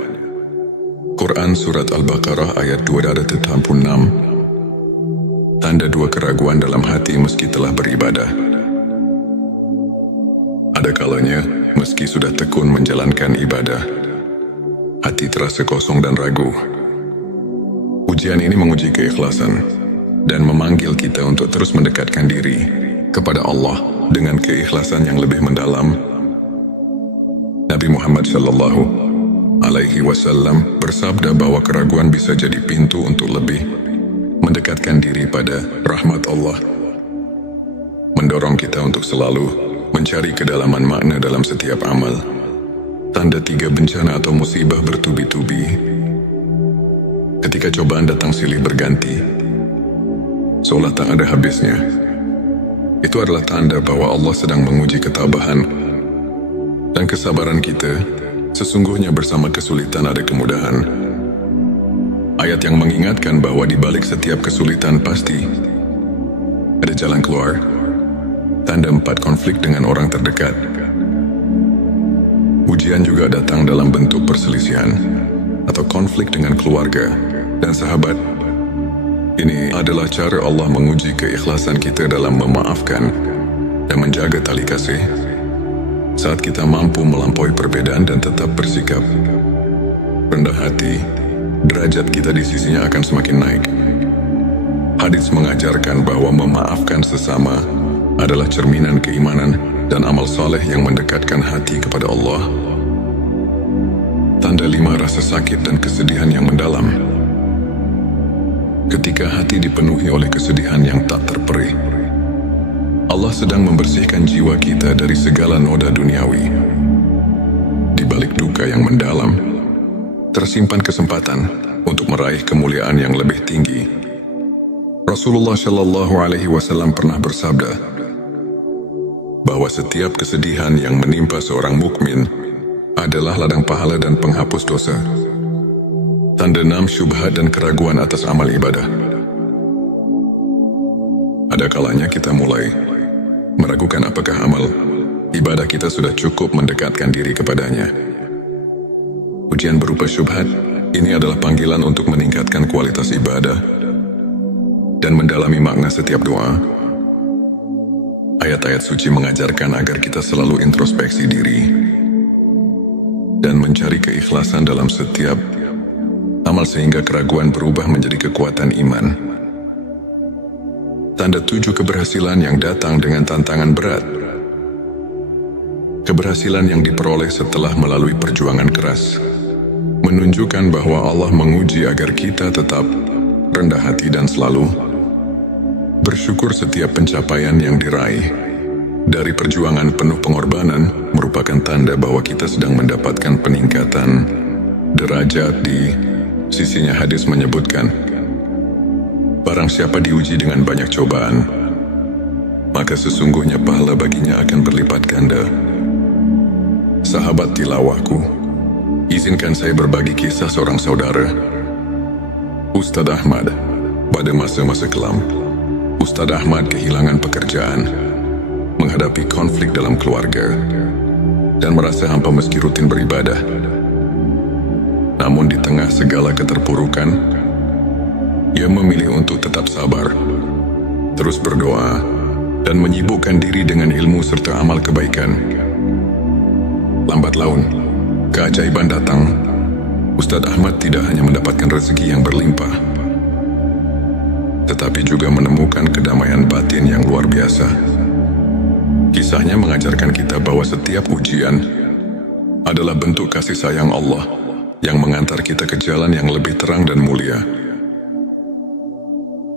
Quran Surat Al-Baqarah ayat 286. Tanda 2, keraguan dalam hati meski telah beribadah. Ada kalanya, meski sudah tekun menjalankan ibadah, hati terasa kosong dan ragu. Ujian ini menguji keikhlasan dan memanggil kita untuk terus mendekatkan diri kepada Allah dengan keikhlasan yang lebih mendalam. Nabi Muhammad Shallallahu Alaihi Wasallam bersabda bahwa keraguan bisa jadi pintu untuk lebih mendekatkan diri pada rahmat Allah, mendorong kita untuk selalu mencari kedalaman makna dalam setiap amal. Tanda 3, bencana atau musibah bertubi-tubi. Ketika cobaan datang silih berganti, seolah tak ada habisnya, itu adalah tanda bahwa Allah sedang menguji ketabahan dan kesabaran kita. Sesungguhnya bersama kesulitan ada kemudahan. Ayat yang mengingatkan bahwa di balik setiap kesulitan pasti ada jalan keluar. Tanda 4, konflik dengan orang terdekat. Ujian juga datang dalam bentuk perselisihan atau konflik dengan keluarga dan sahabat. Ini adalah cara Allah menguji keikhlasan kita dalam memaafkan dan menjaga tali kasih. Saat kita mampu melampaui perbedaan dan tetap bersikap rendah hati, derajat kita di sisinya akan semakin naik. Hadits mengajarkan bahwa memaafkan sesama adalah cerminan keimanan dan amal saleh yang mendekatkan hati kepada Allah. Tanda 5, rasa sakit dan kesedihan yang mendalam. Ketika hati dipenuhi oleh kesedihan yang tak terperih, Allah sedang membersihkan jiwa kita dari segala noda duniawi. Di balik duka yang mendalam, tersimpan kesempatan untuk meraih kemuliaan yang lebih tinggi. Rasulullah Shallallahu Alaihi Wasallam pernah bersabda bahwa setiap kesedihan yang menimpa seorang mukmin adalah ladang pahala dan penghapus dosa. Tanda 6, syubhat dan keraguan atas amal ibadah. Ada kalanya kita mulai meragukan apakah amal ibadah kita sudah cukup mendekatkan diri kepadanya. Ujian berupa syubhat ini adalah panggilan untuk meningkatkan kualitas ibadah dan mendalami makna setiap doa. Ayat-ayat suci mengajarkan agar kita selalu introspeksi diri dan mencari keikhlasan dalam setiap amal sehingga keraguan berubah menjadi kekuatan iman. Tanda 7, keberhasilan yang datang dengan tantangan berat. Keberhasilan yang diperoleh setelah melalui perjuangan keras menunjukkan bahwa Allah menguji agar kita tetap rendah hati dan selalu bersyukur. Setiap pencapaian yang diraih dari perjuangan penuh pengorbanan merupakan tanda bahwa kita sedang mendapatkan peningkatan derajat di sisinya. Hadis menyebutkan, barang siapa diuji dengan banyak cobaan, maka sesungguhnya pahala baginya akan berlipat ganda. Sahabat tilawahku, izinkan saya berbagi kisah seorang saudara, Ustadz Ahmad. Pada masa-masa kelam, Ustadz Ahmad kehilangan pekerjaan, menghadapi konflik dalam keluarga, dan merasa hampa meski rutin beribadah. Namun di tengah segala keterpurukan, ia memilih untuk tetap sabar, terus berdoa, dan menyibukkan diri dengan ilmu serta amal kebaikan. Lambat laun, keajaiban datang. Ustadz Ahmad tidak hanya mendapatkan rezeki yang berlimpah, tetapi juga menemukan kedamaian batin yang luar biasa. Kisahnya mengajarkan kita bahwa setiap ujian adalah bentuk kasih sayang Allah yang mengantar kita ke jalan yang lebih terang dan mulia.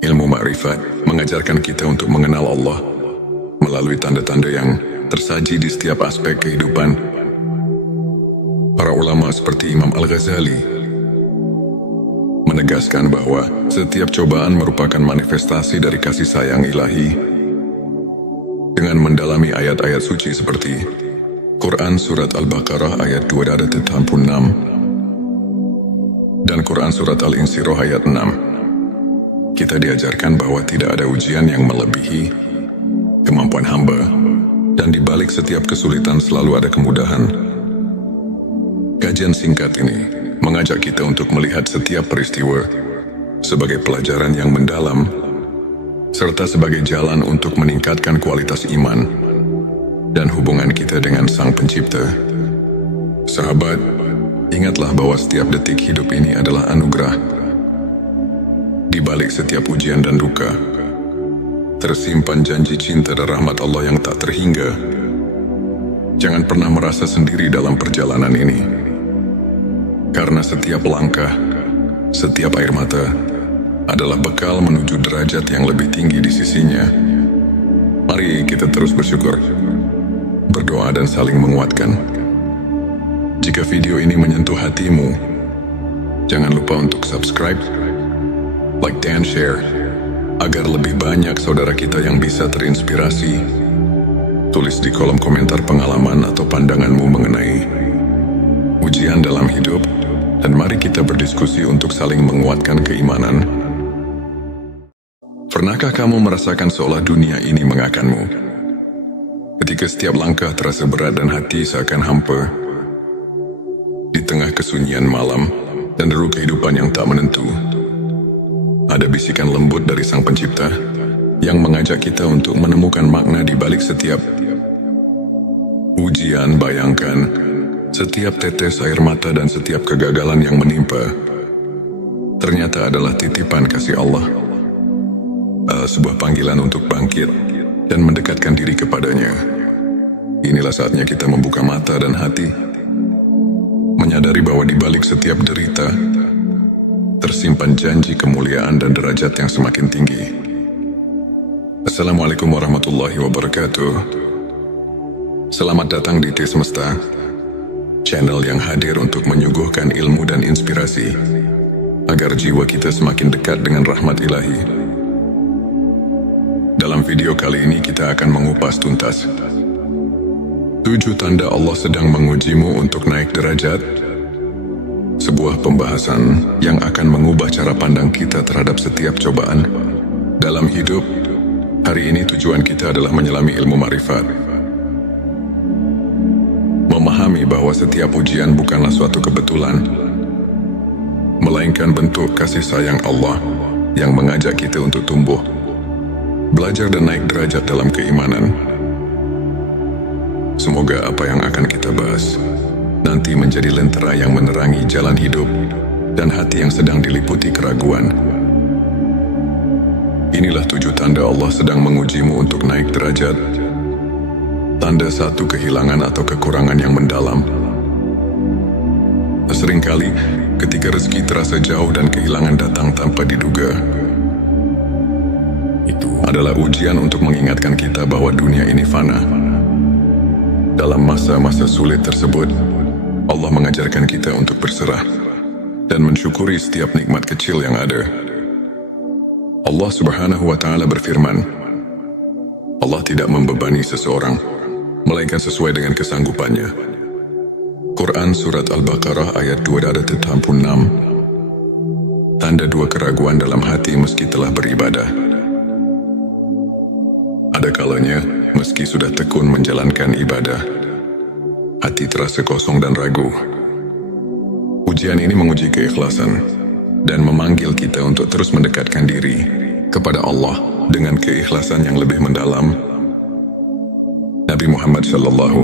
Ilmu ma'rifat mengajarkan kita untuk mengenal Allah melalui tanda-tanda yang tersaji di setiap aspek kehidupan. Para ulama seperti Imam Al-Ghazali menegaskan bahwa setiap cobaan merupakan manifestasi dari kasih sayang ilahi. Dengan mendalami ayat-ayat suci seperti Quran Surat Al-Baqarah ayat 286 dan Quran Surat Al-Insyirah ayat 6, kita diajarkan bahwa tidak ada ujian yang melebihi kemampuan hamba, dan di balik setiap kesulitan selalu ada kemudahan. Kajian singkat ini mengajak kita untuk melihat setiap peristiwa sebagai pelajaran yang mendalam, serta sebagai jalan untuk meningkatkan kualitas iman dan hubungan kita dengan Sang Pencipta. Sahabat, ingatlah bahwa setiap detik hidup ini adalah anugerah. Di balik setiap ujian dan duka, tersimpan janji cinta dan rahmat Allah yang tak terhingga. Jangan pernah merasa sendiri dalam perjalanan ini, karena setiap langkah, setiap air mata adalah bekal menuju derajat yang lebih tinggi di sisinya. Mari kita terus bersyukur, berdoa dan saling menguatkan. Jika video ini menyentuh hatimu, jangan lupa untuk subscribe, like dan share, agar lebih banyak saudara kita yang bisa terinspirasi. Tulis di kolom komentar pengalaman atau pandanganmu mengenai ujian dalam hidup, dan mari kita berdiskusi untuk saling menguatkan keimanan. Pernahkah kamu merasakan seolah dunia ini mengakanmu? Ketika setiap langkah terasa berat dan hati seakan hampa, di tengah kesunyian malam dan deru kehidupan yang tak menentu, ada bisikan lembut dari Sang Pencipta yang mengajak kita untuk menemukan makna di balik setiap ujian. Bayangkan, setiap tetes air mata dan setiap kegagalan yang menimpa ternyata adalah titipan kasih Allah, sebuah panggilan untuk bangkit dan mendekatkan diri kepadanya. Inilah saatnya kita membuka mata dan hati, menyadari bahwa di balik setiap derita tersimpan janji kemuliaan dan derajat yang semakin tinggi. Assalamualaikum warahmatullahi wabarakatuh. Selamat datang di T Semesta, channel yang hadir untuk menyuguhkan ilmu dan inspirasi agar jiwa kita semakin dekat dengan rahmat ilahi. Dalam video kali ini kita akan mengupas tuntas 7 tanda Allah sedang mengujimu untuk naik derajat. Sebuah pembahasan yang akan mengubah cara pandang kita terhadap setiap cobaan dalam hidup. Hari ini tujuan kita adalah menyelami ilmu ma'rifat, memahami bahwa setiap ujian bukanlah suatu kebetulan, melainkan bentuk kasih sayang Allah yang mengajak kita untuk tumbuh, belajar dan naik derajat dalam keimanan. Semoga apa yang akan kita bahas nanti menjadi lentera yang menerangi jalan hidup dan hati yang sedang diliputi keraguan. Inilah 7 tanda Allah sedang mengujimu untuk naik derajat. Tanda 1, kehilangan atau kekurangan yang mendalam. Seringkali ketika rezeki terasa jauh dan kehilangan datang tanpa diduga, itu adalah ujian untuk mengingatkan kita bahwa dunia ini fana. Dalam masa-masa sulit tersebut, Allah mengajarkan kita untuk berserah dan mensyukuri setiap nikmat kecil yang ada. Allah Subhanahu wa Ta'ala berfirman, Allah tidak membebani seseorang melainkan sesuai dengan kesanggupannya. Quran Surat Al-Baqarah ayat 286. Tanda 2, keraguan dalam hati meski telah beribadah. Ada kalanya, meski sudah tekun menjalankan ibadah, hati terasa kosong dan ragu. Ujian ini menguji keikhlasan dan memanggil kita untuk terus mendekatkan diri kepada Allah dengan keikhlasan yang lebih mendalam. Nabi Muhammad Shallallahu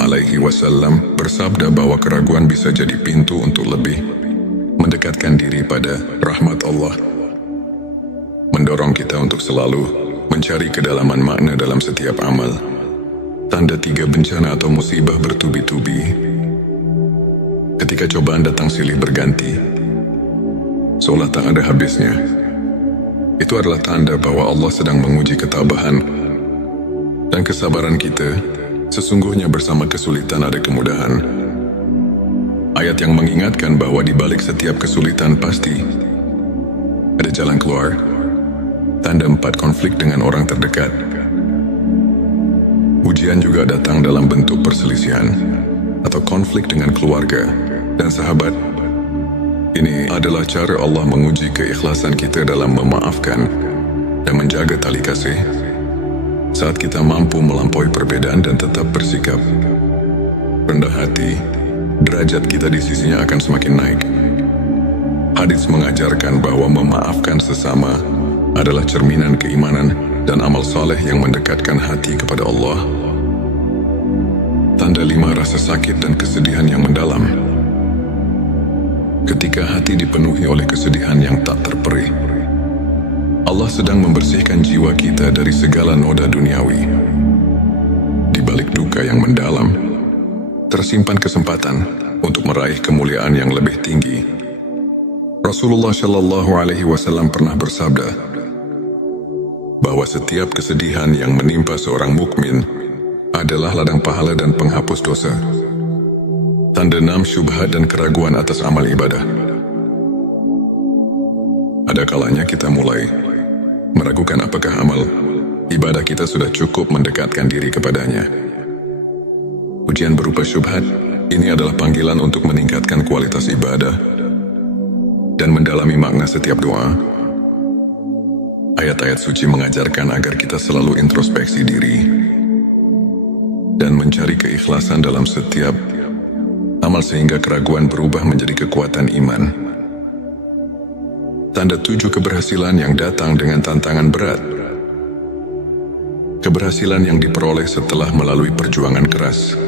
Alaihi Wasallam bersabda bahwa keraguan bisa jadi pintu untuk lebih mendekatkan diri pada rahmat Allah, mendorong kita untuk selalu mencari kedalaman makna dalam setiap amal. Tanda 3 bencana atau musibah bertubi-tubi. Ketika cobaan datang silih berganti, seolah tak ada habisnya, itu adalah tanda bahwa Allah sedang menguji ketabahan dan kesabaran kita. Sesungguhnya bersama kesulitan ada kemudahan. Ayat yang mengingatkan bahwa di balik setiap kesulitan pasti ada jalan keluar. Tanda 4 konflik dengan orang terdekat. Ujian juga datang dalam bentuk perselisihan atau konflik dengan keluarga dan sahabat. Ini adalah cara Allah menguji keikhlasan kita dalam memaafkan dan menjaga tali kasih. Saat kita mampu melampaui perbedaan dan tetap bersikap rendah hati, derajat kita di sisinya akan semakin naik. Hadis mengajarkan bahwa memaafkan sesama adalah cerminan keimanan dan amal saleh yang mendekatkan hati kepada Allah. Tanda 5 rasa sakit dan kesedihan yang mendalam. Ketika hati dipenuhi oleh kesedihan yang tak terperih, Allah sedang membersihkan jiwa kita dari segala noda duniawi. Di balik duka yang mendalam, tersimpan kesempatan untuk meraih kemuliaan yang lebih tinggi. Rasulullah Shallallahu Alaihi Wasallam pernah bersabda bahwa setiap kesedihan yang menimpa seorang mukmin adalah ladang pahala dan penghapus dosa. Tanda 6 syubhat dan keraguan atas amal ibadah. Ada kalanya kita mulai meragukan apakah amal ibadah kita sudah cukup mendekatkan diri kepadanya. Ujian berupa syubhat ini adalah panggilan untuk meningkatkan kualitas ibadah dan mendalami makna setiap doa. Ayat-ayat suci mengajarkan agar kita selalu introspeksi diri dan mencari keikhlasan dalam setiap amal sehingga keraguan berubah menjadi kekuatan iman. Tanda 7 keberhasilan yang datang dengan tantangan berat. Keberhasilan yang diperoleh setelah melalui perjuangan keras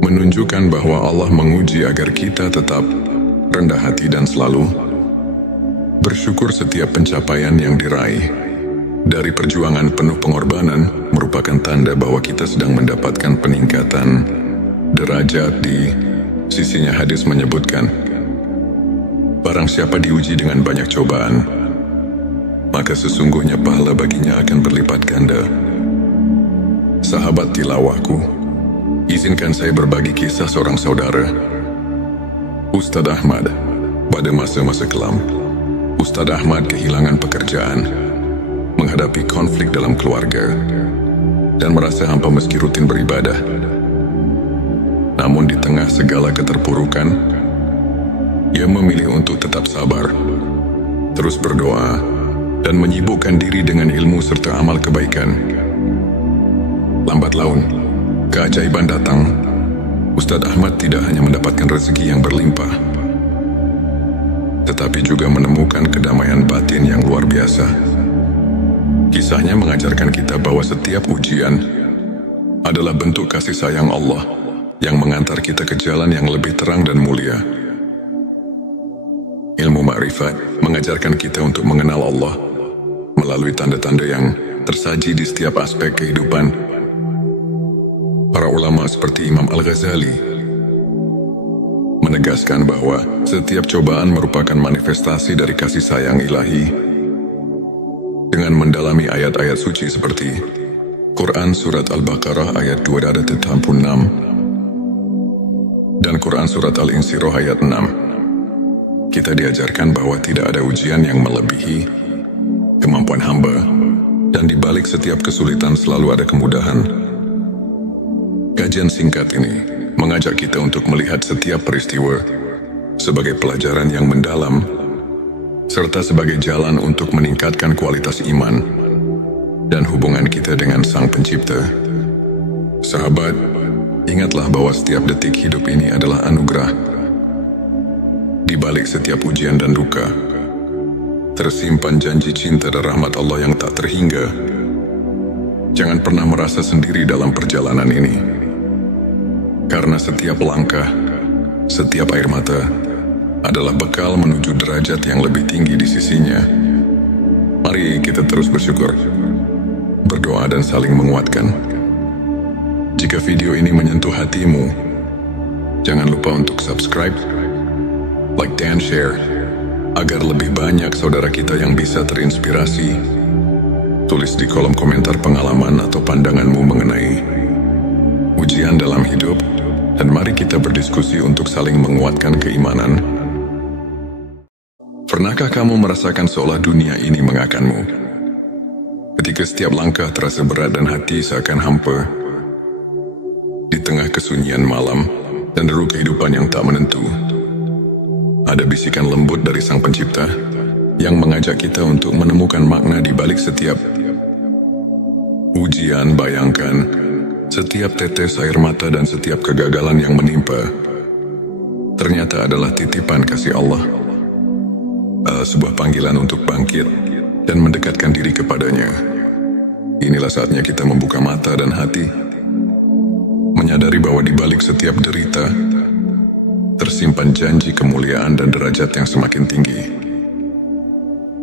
menunjukkan bahwa Allah menguji agar kita tetap rendah hati dan selalu bersyukur. Setiap pencapaian yang diraih dari perjuangan penuh pengorbanan merupakan tanda bahwa kita sedang mendapatkan peningkatan derajat di sisinya. Hadis menyebutkan, barang siapa diuji dengan banyak cobaan, maka sesungguhnya pahala baginya akan berlipat ganda. Sahabat tilawahku, izinkan saya berbagi kisah seorang saudara, Ustadz Ahmad. Pada masa-masa kelam, Ustadz Ahmad kehilangan pekerjaan, menghadapi konflik dalam keluarga, dan merasa hampa meski rutin beribadah. Namun di tengah segala keterpurukan, ia memilih untuk tetap sabar, terus berdoa, dan menyibukkan diri dengan ilmu serta amal kebaikan. Lambat laun, keajaiban datang. Ustadz Ahmad tidak hanya mendapatkan rezeki yang berlimpah, tetapi juga menemukan kedamaian batin yang luar biasa. Kisahnya mengajarkan kita bahwa setiap ujian adalah bentuk kasih sayang Allah yang mengantar kita ke jalan yang lebih terang dan mulia. Ilmu ma'rifat mengajarkan kita untuk mengenal Allah melalui tanda-tanda yang tersaji di setiap aspek kehidupan. Para ulama seperti Imam Al-Ghazali menegaskan bahwa setiap cobaan merupakan manifestasi dari kasih sayang ilahi. Dengan mendalami ayat-ayat suci seperti Quran Surat Al-Baqarah ayat 286 dan Quran Surat Al-Insyirah ayat 6, kita diajarkan bahwa tidak ada ujian yang melebihi kemampuan hamba, dan di balik setiap kesulitan selalu ada kemudahan. Kajian singkat ini mengajak kita untuk melihat setiap peristiwa sebagai pelajaran yang mendalam, serta sebagai jalan untuk meningkatkan kualitas iman dan hubungan kita dengan Sang Pencipta. Sahabat, ingatlah bahwa setiap detik hidup ini adalah anugerah. Di balik setiap ujian dan duka, tersimpan janji cinta dan rahmat Allah yang tak terhingga. Jangan pernah merasa sendiri dalam perjalanan ini. Karena setiap langkah, setiap air mata, adalah bekal menuju derajat yang lebih tinggi di sisinya. Mari kita terus bersyukur, berdoa dan saling menguatkan. Jika video ini menyentuh hatimu, jangan lupa untuk subscribe, like dan share, agar lebih banyak saudara kita yang bisa terinspirasi. Tulis di kolom komentar pengalaman atau pandanganmu mengenai ujian dalam hidup, dan mari kita berdiskusi untuk saling menguatkan keimanan. Pernahkah kamu merasakan seolah dunia ini mengakanmu? Ketika setiap langkah terasa berat dan hati seakan hampa, di tengah kesunyian malam dan deru kehidupan yang tak menentu, ada bisikan lembut dari Sang Pencipta yang mengajak kita untuk menemukan makna di balik setiap ujian. Bayangkan, setiap tetes air mata dan setiap kegagalan yang menimpa ternyata adalah titipan kasih Allah, sebuah panggilan untuk bangkit dan mendekatkan diri kepadanya. Inilah saatnya kita membuka mata dan hati, menyadari bahwa di balik setiap derita tersimpan janji kemuliaan dan derajat yang semakin tinggi.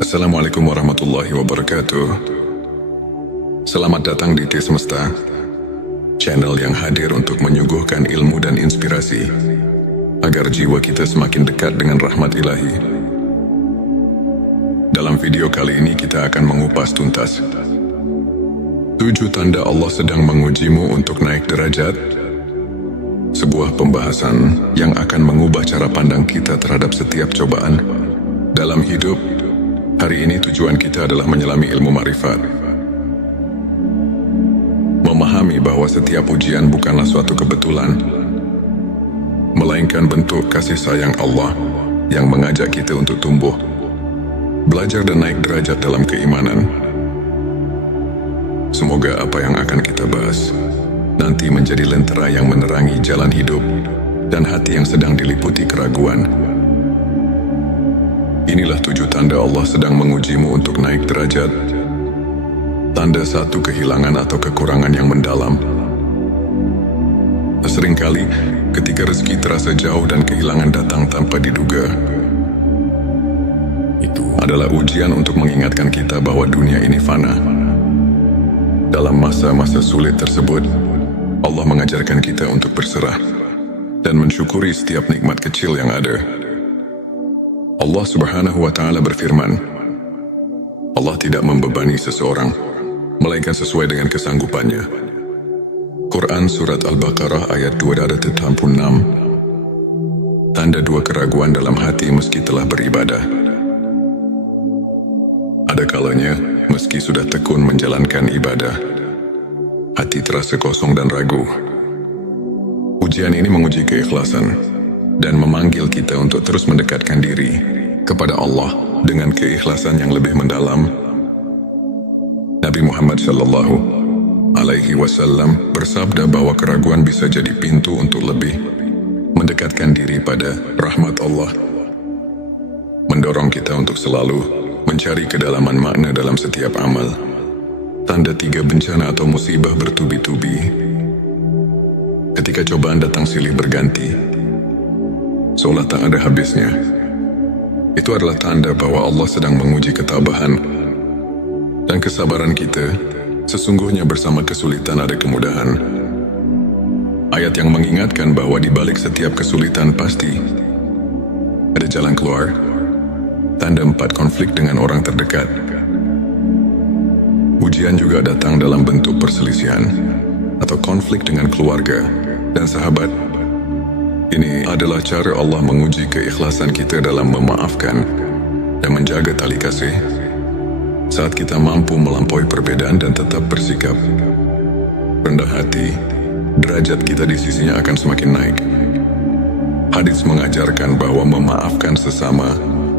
Assalamualaikum warahmatullahi wabarakatuh. Selamat datang di T Semesta, channel yang hadir untuk menyuguhkan ilmu dan inspirasi, agar jiwa kita semakin dekat dengan rahmat ilahi. Dalam video kali ini kita akan mengupas tuntas 7 tanda Allah sedang mengujimu untuk naik derajat. Sebuah pembahasan yang akan mengubah cara pandang kita terhadap setiap cobaan dalam hidup. Hari ini tujuan kita adalah menyelami ilmu ma'rifat, memahami bahwa setiap ujian bukanlah suatu kebetulan, melainkan bentuk kasih sayang Allah yang mengajak kita untuk tumbuh, belajar dan naik derajat dalam keimanan. Semoga apa yang akan kita bahas nanti menjadi lentera yang menerangi jalan hidup dan hati yang sedang diliputi keraguan. Inilah 7 tanda Allah sedang mengujimu untuk naik derajat. Tanda 1, kehilangan atau kekurangan yang mendalam. Seringkali ketika rezeki terasa jauh dan kehilangan datang tanpa diduga, itu adalah ujian untuk mengingatkan kita bahwa dunia ini fana. Dalam masa-masa sulit tersebut, Allah mengajarkan kita untuk berserah dan mensyukuri setiap nikmat kecil yang ada. Allah Subhanahu wa Ta'ala berfirman, Allah tidak membebani seseorang melainkan sesuai dengan kesanggupannya. Quran Surat Al-Baqarah ayat 286. Tanda 2, keraguan dalam hati meski telah beribadah. Ada kalanya, meski sudah tekun menjalankan ibadah, hati terasa kosong dan ragu. Ujian ini menguji keikhlasan dan memanggil kita untuk terus mendekatkan diri kepada Allah dengan keikhlasan yang lebih mendalam. Nabi Muhammad SAW bersabda bahwa keraguan bisa jadi pintu untuk lebih mendekatkan diri pada rahmat Allah, mendorong kita untuk selalu mencari kedalaman makna dalam setiap amal. Tanda 3, bencana atau musibah bertubi-tubi. Ketika cobaan datang silih berganti, seolah tak ada habisnya, itu adalah tanda bahwa Allah sedang menguji ketabahan dan kesabaran kita. Sesungguhnya bersama kesulitan ada kemudahan. Ayat yang mengingatkan bahwa di balik setiap kesulitan pasti ada jalan keluar. Tanda 4, konflik dengan orang terdekat. Ujian juga datang dalam bentuk perselisihan atau konflik dengan keluarga dan sahabat. Ini adalah cara Allah menguji keikhlasan kita dalam memaafkan dan menjaga tali kasih. Saat kita mampu melampaui perbedaan dan tetap bersikap rendah hati, derajat kita di sisinya akan semakin naik. Hadits mengajarkan bahwa memaafkan sesama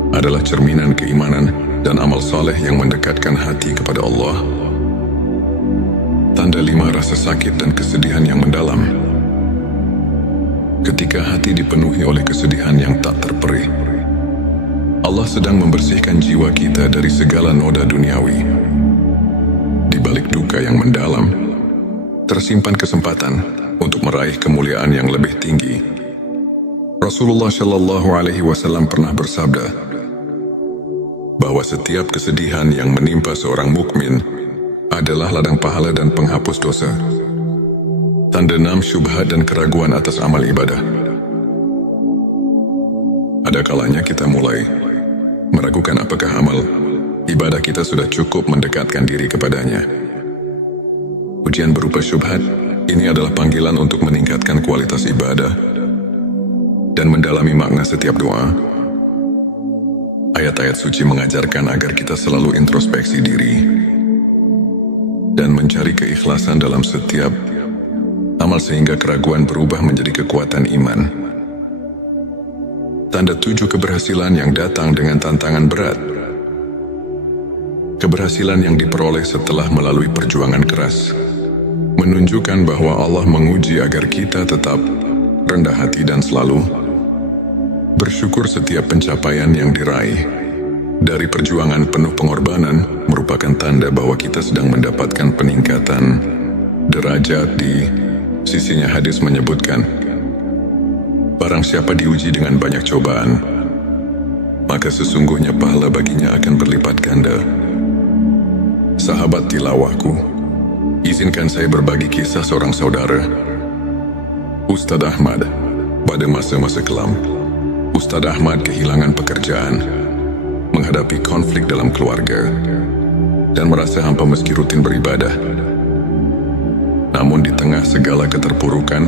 adalah cerminan keimanan dan amal saleh yang mendekatkan hati kepada Allah. Tanda 5, rasa sakit dan kesedihan yang mendalam. Ketika hati dipenuhi oleh kesedihan yang tak terperih, Allah sedang membersihkan jiwa kita dari segala noda duniawi. Di balik duka yang mendalam, tersimpan kesempatan untuk meraih kemuliaan yang lebih tinggi. Rasulullah Shallallahu Alaihi Wasallam pernah bersabda bahwa setiap kesedihan yang menimpa seorang mukmin adalah ladang pahala dan penghapus dosa. Tanda 6 syubhat dan keraguan atas amal ibadah. Ada kalanya kita mulai meragukan apakah amal ibadah kita sudah cukup mendekatkan diri kepadanya. Ujian berupa syubhat ini adalah panggilan untuk meningkatkan kualitas ibadah dan mendalami makna setiap doa. Ayat-ayat suci mengajarkan agar kita selalu introspeksi diri dan mencari keikhlasan dalam setiap amal sehingga keraguan berubah menjadi kekuatan iman. Tanda 7 keberhasilan yang datang dengan tantangan berat. Keberhasilan yang diperoleh setelah melalui perjuangan keras menunjukkan bahwa Allah menguji agar kita tetap rendah hati dan selalu bersyukur setiap pencapaian yang diraih. Dari perjuangan penuh pengorbanan merupakan tanda bahwa kita sedang mendapatkan peningkatan derajat di sisinya. Hadis menyebutkan, barang siapa diuji dengan banyak cobaan, maka sesungguhnya pahala baginya akan berlipat ganda. Sahabat tilawahku, izinkan saya berbagi kisah seorang saudara, Ustadz Ahmad. Pada masa-masa kelam, Ustadz Ahmad kehilangan pekerjaan, menghadapi konflik dalam keluarga, dan merasa hampa meski rutin beribadah. Namun di tengah segala keterpurukan,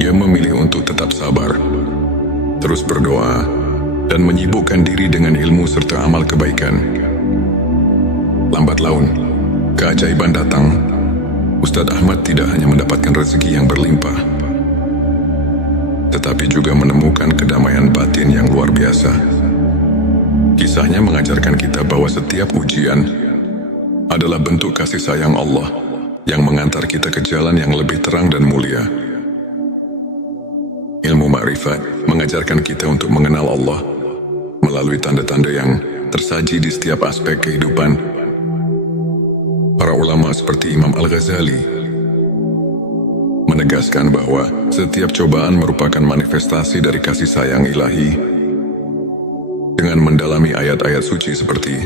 ia memilih untuk tetap sabar, terus berdoa, dan menyibukkan diri dengan ilmu serta amal kebaikan. Lambat laun, keajaiban datang. Ustadz Ahmad tidak hanya mendapatkan rezeki yang berlimpah, tetapi juga menemukan kedamaian batin yang luar biasa. Kisahnya mengajarkan kita bahwa setiap ujian adalah bentuk kasih sayang Allah yang mengantar kita ke jalan yang lebih terang dan mulia. Ilmu ma'rifat mengajarkan kita untuk mengenal Allah melalui tanda-tanda yang tersaji di setiap aspek kehidupan. Para ulama seperti Imam Al-Ghazali menegaskan bahwa setiap cobaan merupakan manifestasi dari kasih sayang ilahi. Dengan mendalami ayat-ayat suci seperti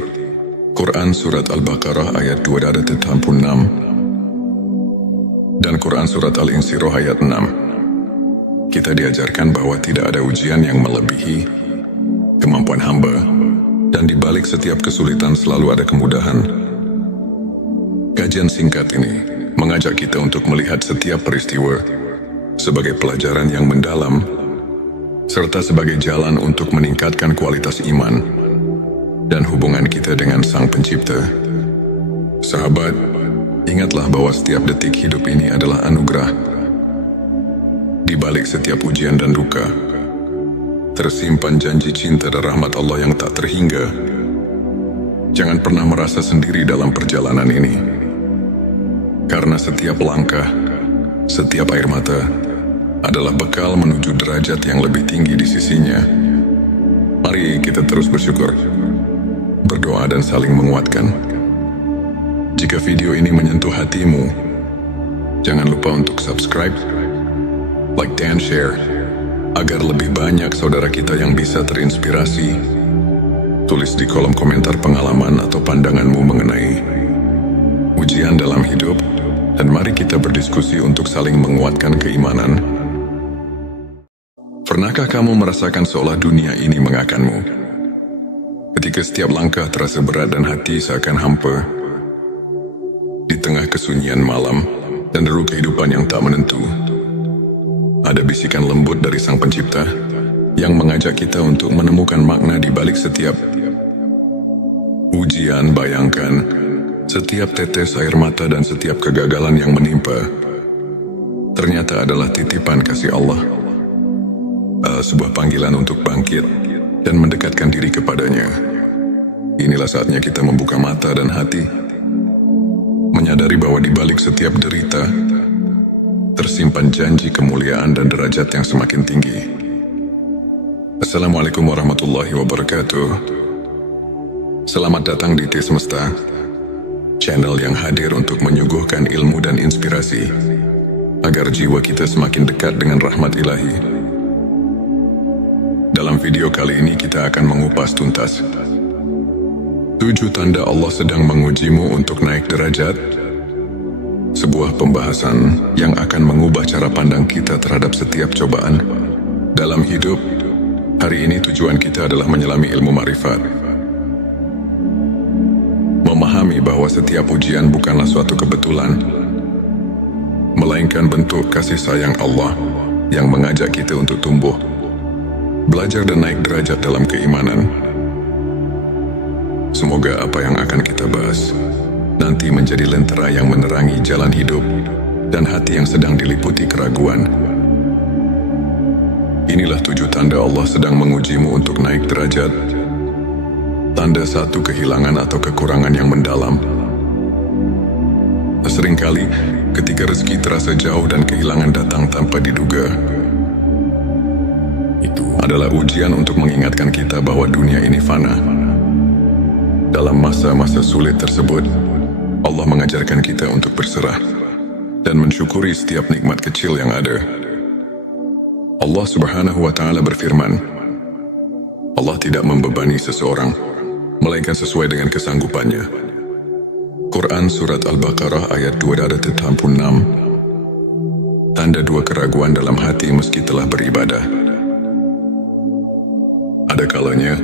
Quran Surat Al-Baqarah ayat 286 dan Quran Surat Al-Insyirah ayat 6, kita diajarkan bahwa tidak ada ujian yang melebihi kemampuan hamba, dan di balik setiap kesulitan selalu ada kemudahan. Kajian singkat ini mengajak kita untuk melihat setiap peristiwa sebagai pelajaran yang mendalam, serta sebagai jalan untuk meningkatkan kualitas iman dan hubungan kita dengan Sang Pencipta. Sahabat, ingatlah bahwa setiap detik hidup ini adalah anugerah. Di balik setiap ujian dan duka, tersimpan janji cinta dan rahmat Allah yang tak terhingga. Jangan pernah merasa sendiri dalam perjalanan ini, karena setiap langkah, setiap air mata adalah bekal menuju derajat yang lebih tinggi di sisinya. Mari kita terus bersyukur, berdoa dan saling menguatkan. Jika video ini menyentuh hatimu, jangan lupa untuk subscribe, like dan share, agar lebih banyak saudara kita yang bisa terinspirasi. Tulis di kolom komentar pengalaman atau pandanganmu mengenai ujian dalam hidup, dan mari kita berdiskusi untuk saling menguatkan keimanan. Pernahkah kamu merasakan seolah dunia ini mengakanmu? Ketika setiap langkah terasa berat dan hati seakan hampa, di tengah kesunyian malam dan deru kehidupan yang tak menentu, ada bisikan lembut dari Sang Pencipta yang mengajak kita untuk menemukan makna di balik setiap ujian. Bayangkan, setiap tetes air mata dan setiap kegagalan yang menimpa ternyata adalah titipan kasih Allah. Sebuah panggilan untuk bangkit dan mendekatkan diri kepadanya. Inilah saatnya kita membuka mata dan hati, menyadari bahwa di balik setiap derita tersimpan janji kemuliaan dan derajat yang semakin tinggi. Assalamualaikum warahmatullahi wabarakatuh. Selamat datang di T Semesta, channel yang hadir untuk menyuguhkan ilmu dan inspirasi, agar jiwa kita semakin dekat dengan rahmat ilahi. Dalam video kali ini kita akan mengupas tuntas 7 tanda Allah sedang mengujimu untuk naik derajat. Sebuah pembahasan yang akan mengubah cara pandang kita terhadap setiap cobaan dalam hidup. Hari ini tujuan kita adalah menyelami ilmu makrifat, memahami bahwa setiap ujian bukanlah suatu kebetulan, melainkan bentuk kasih sayang Allah yang mengajak kita untuk tumbuh, belajar dan naik derajat dalam keimanan. Semoga apa yang akan kita bahas nanti menjadi lentera yang menerangi jalan hidup dan hati yang sedang diliputi keraguan. Inilah 7 tanda Allah sedang mengujimu untuk naik derajat. Tanda 1, kehilangan atau kekurangan yang mendalam. Seringkali ketika rezeki terasa jauh dan kehilangan datang tanpa diduga, itu adalah ujian untuk mengingatkan kita bahwa dunia ini fana. Dalam masa-masa sulit tersebut, Allah mengajarkan kita untuk berserah dan mensyukuri setiap nikmat kecil yang ada. Allah Subhanahu wa Ta'ala berfirman, Allah tidak membebani seseorang, melainkan sesuai dengan kesanggupannya. Quran Surat Al-Baqarah ayat 286. Tanda 2, keraguan dalam hati meski telah beribadah. Ada kalanya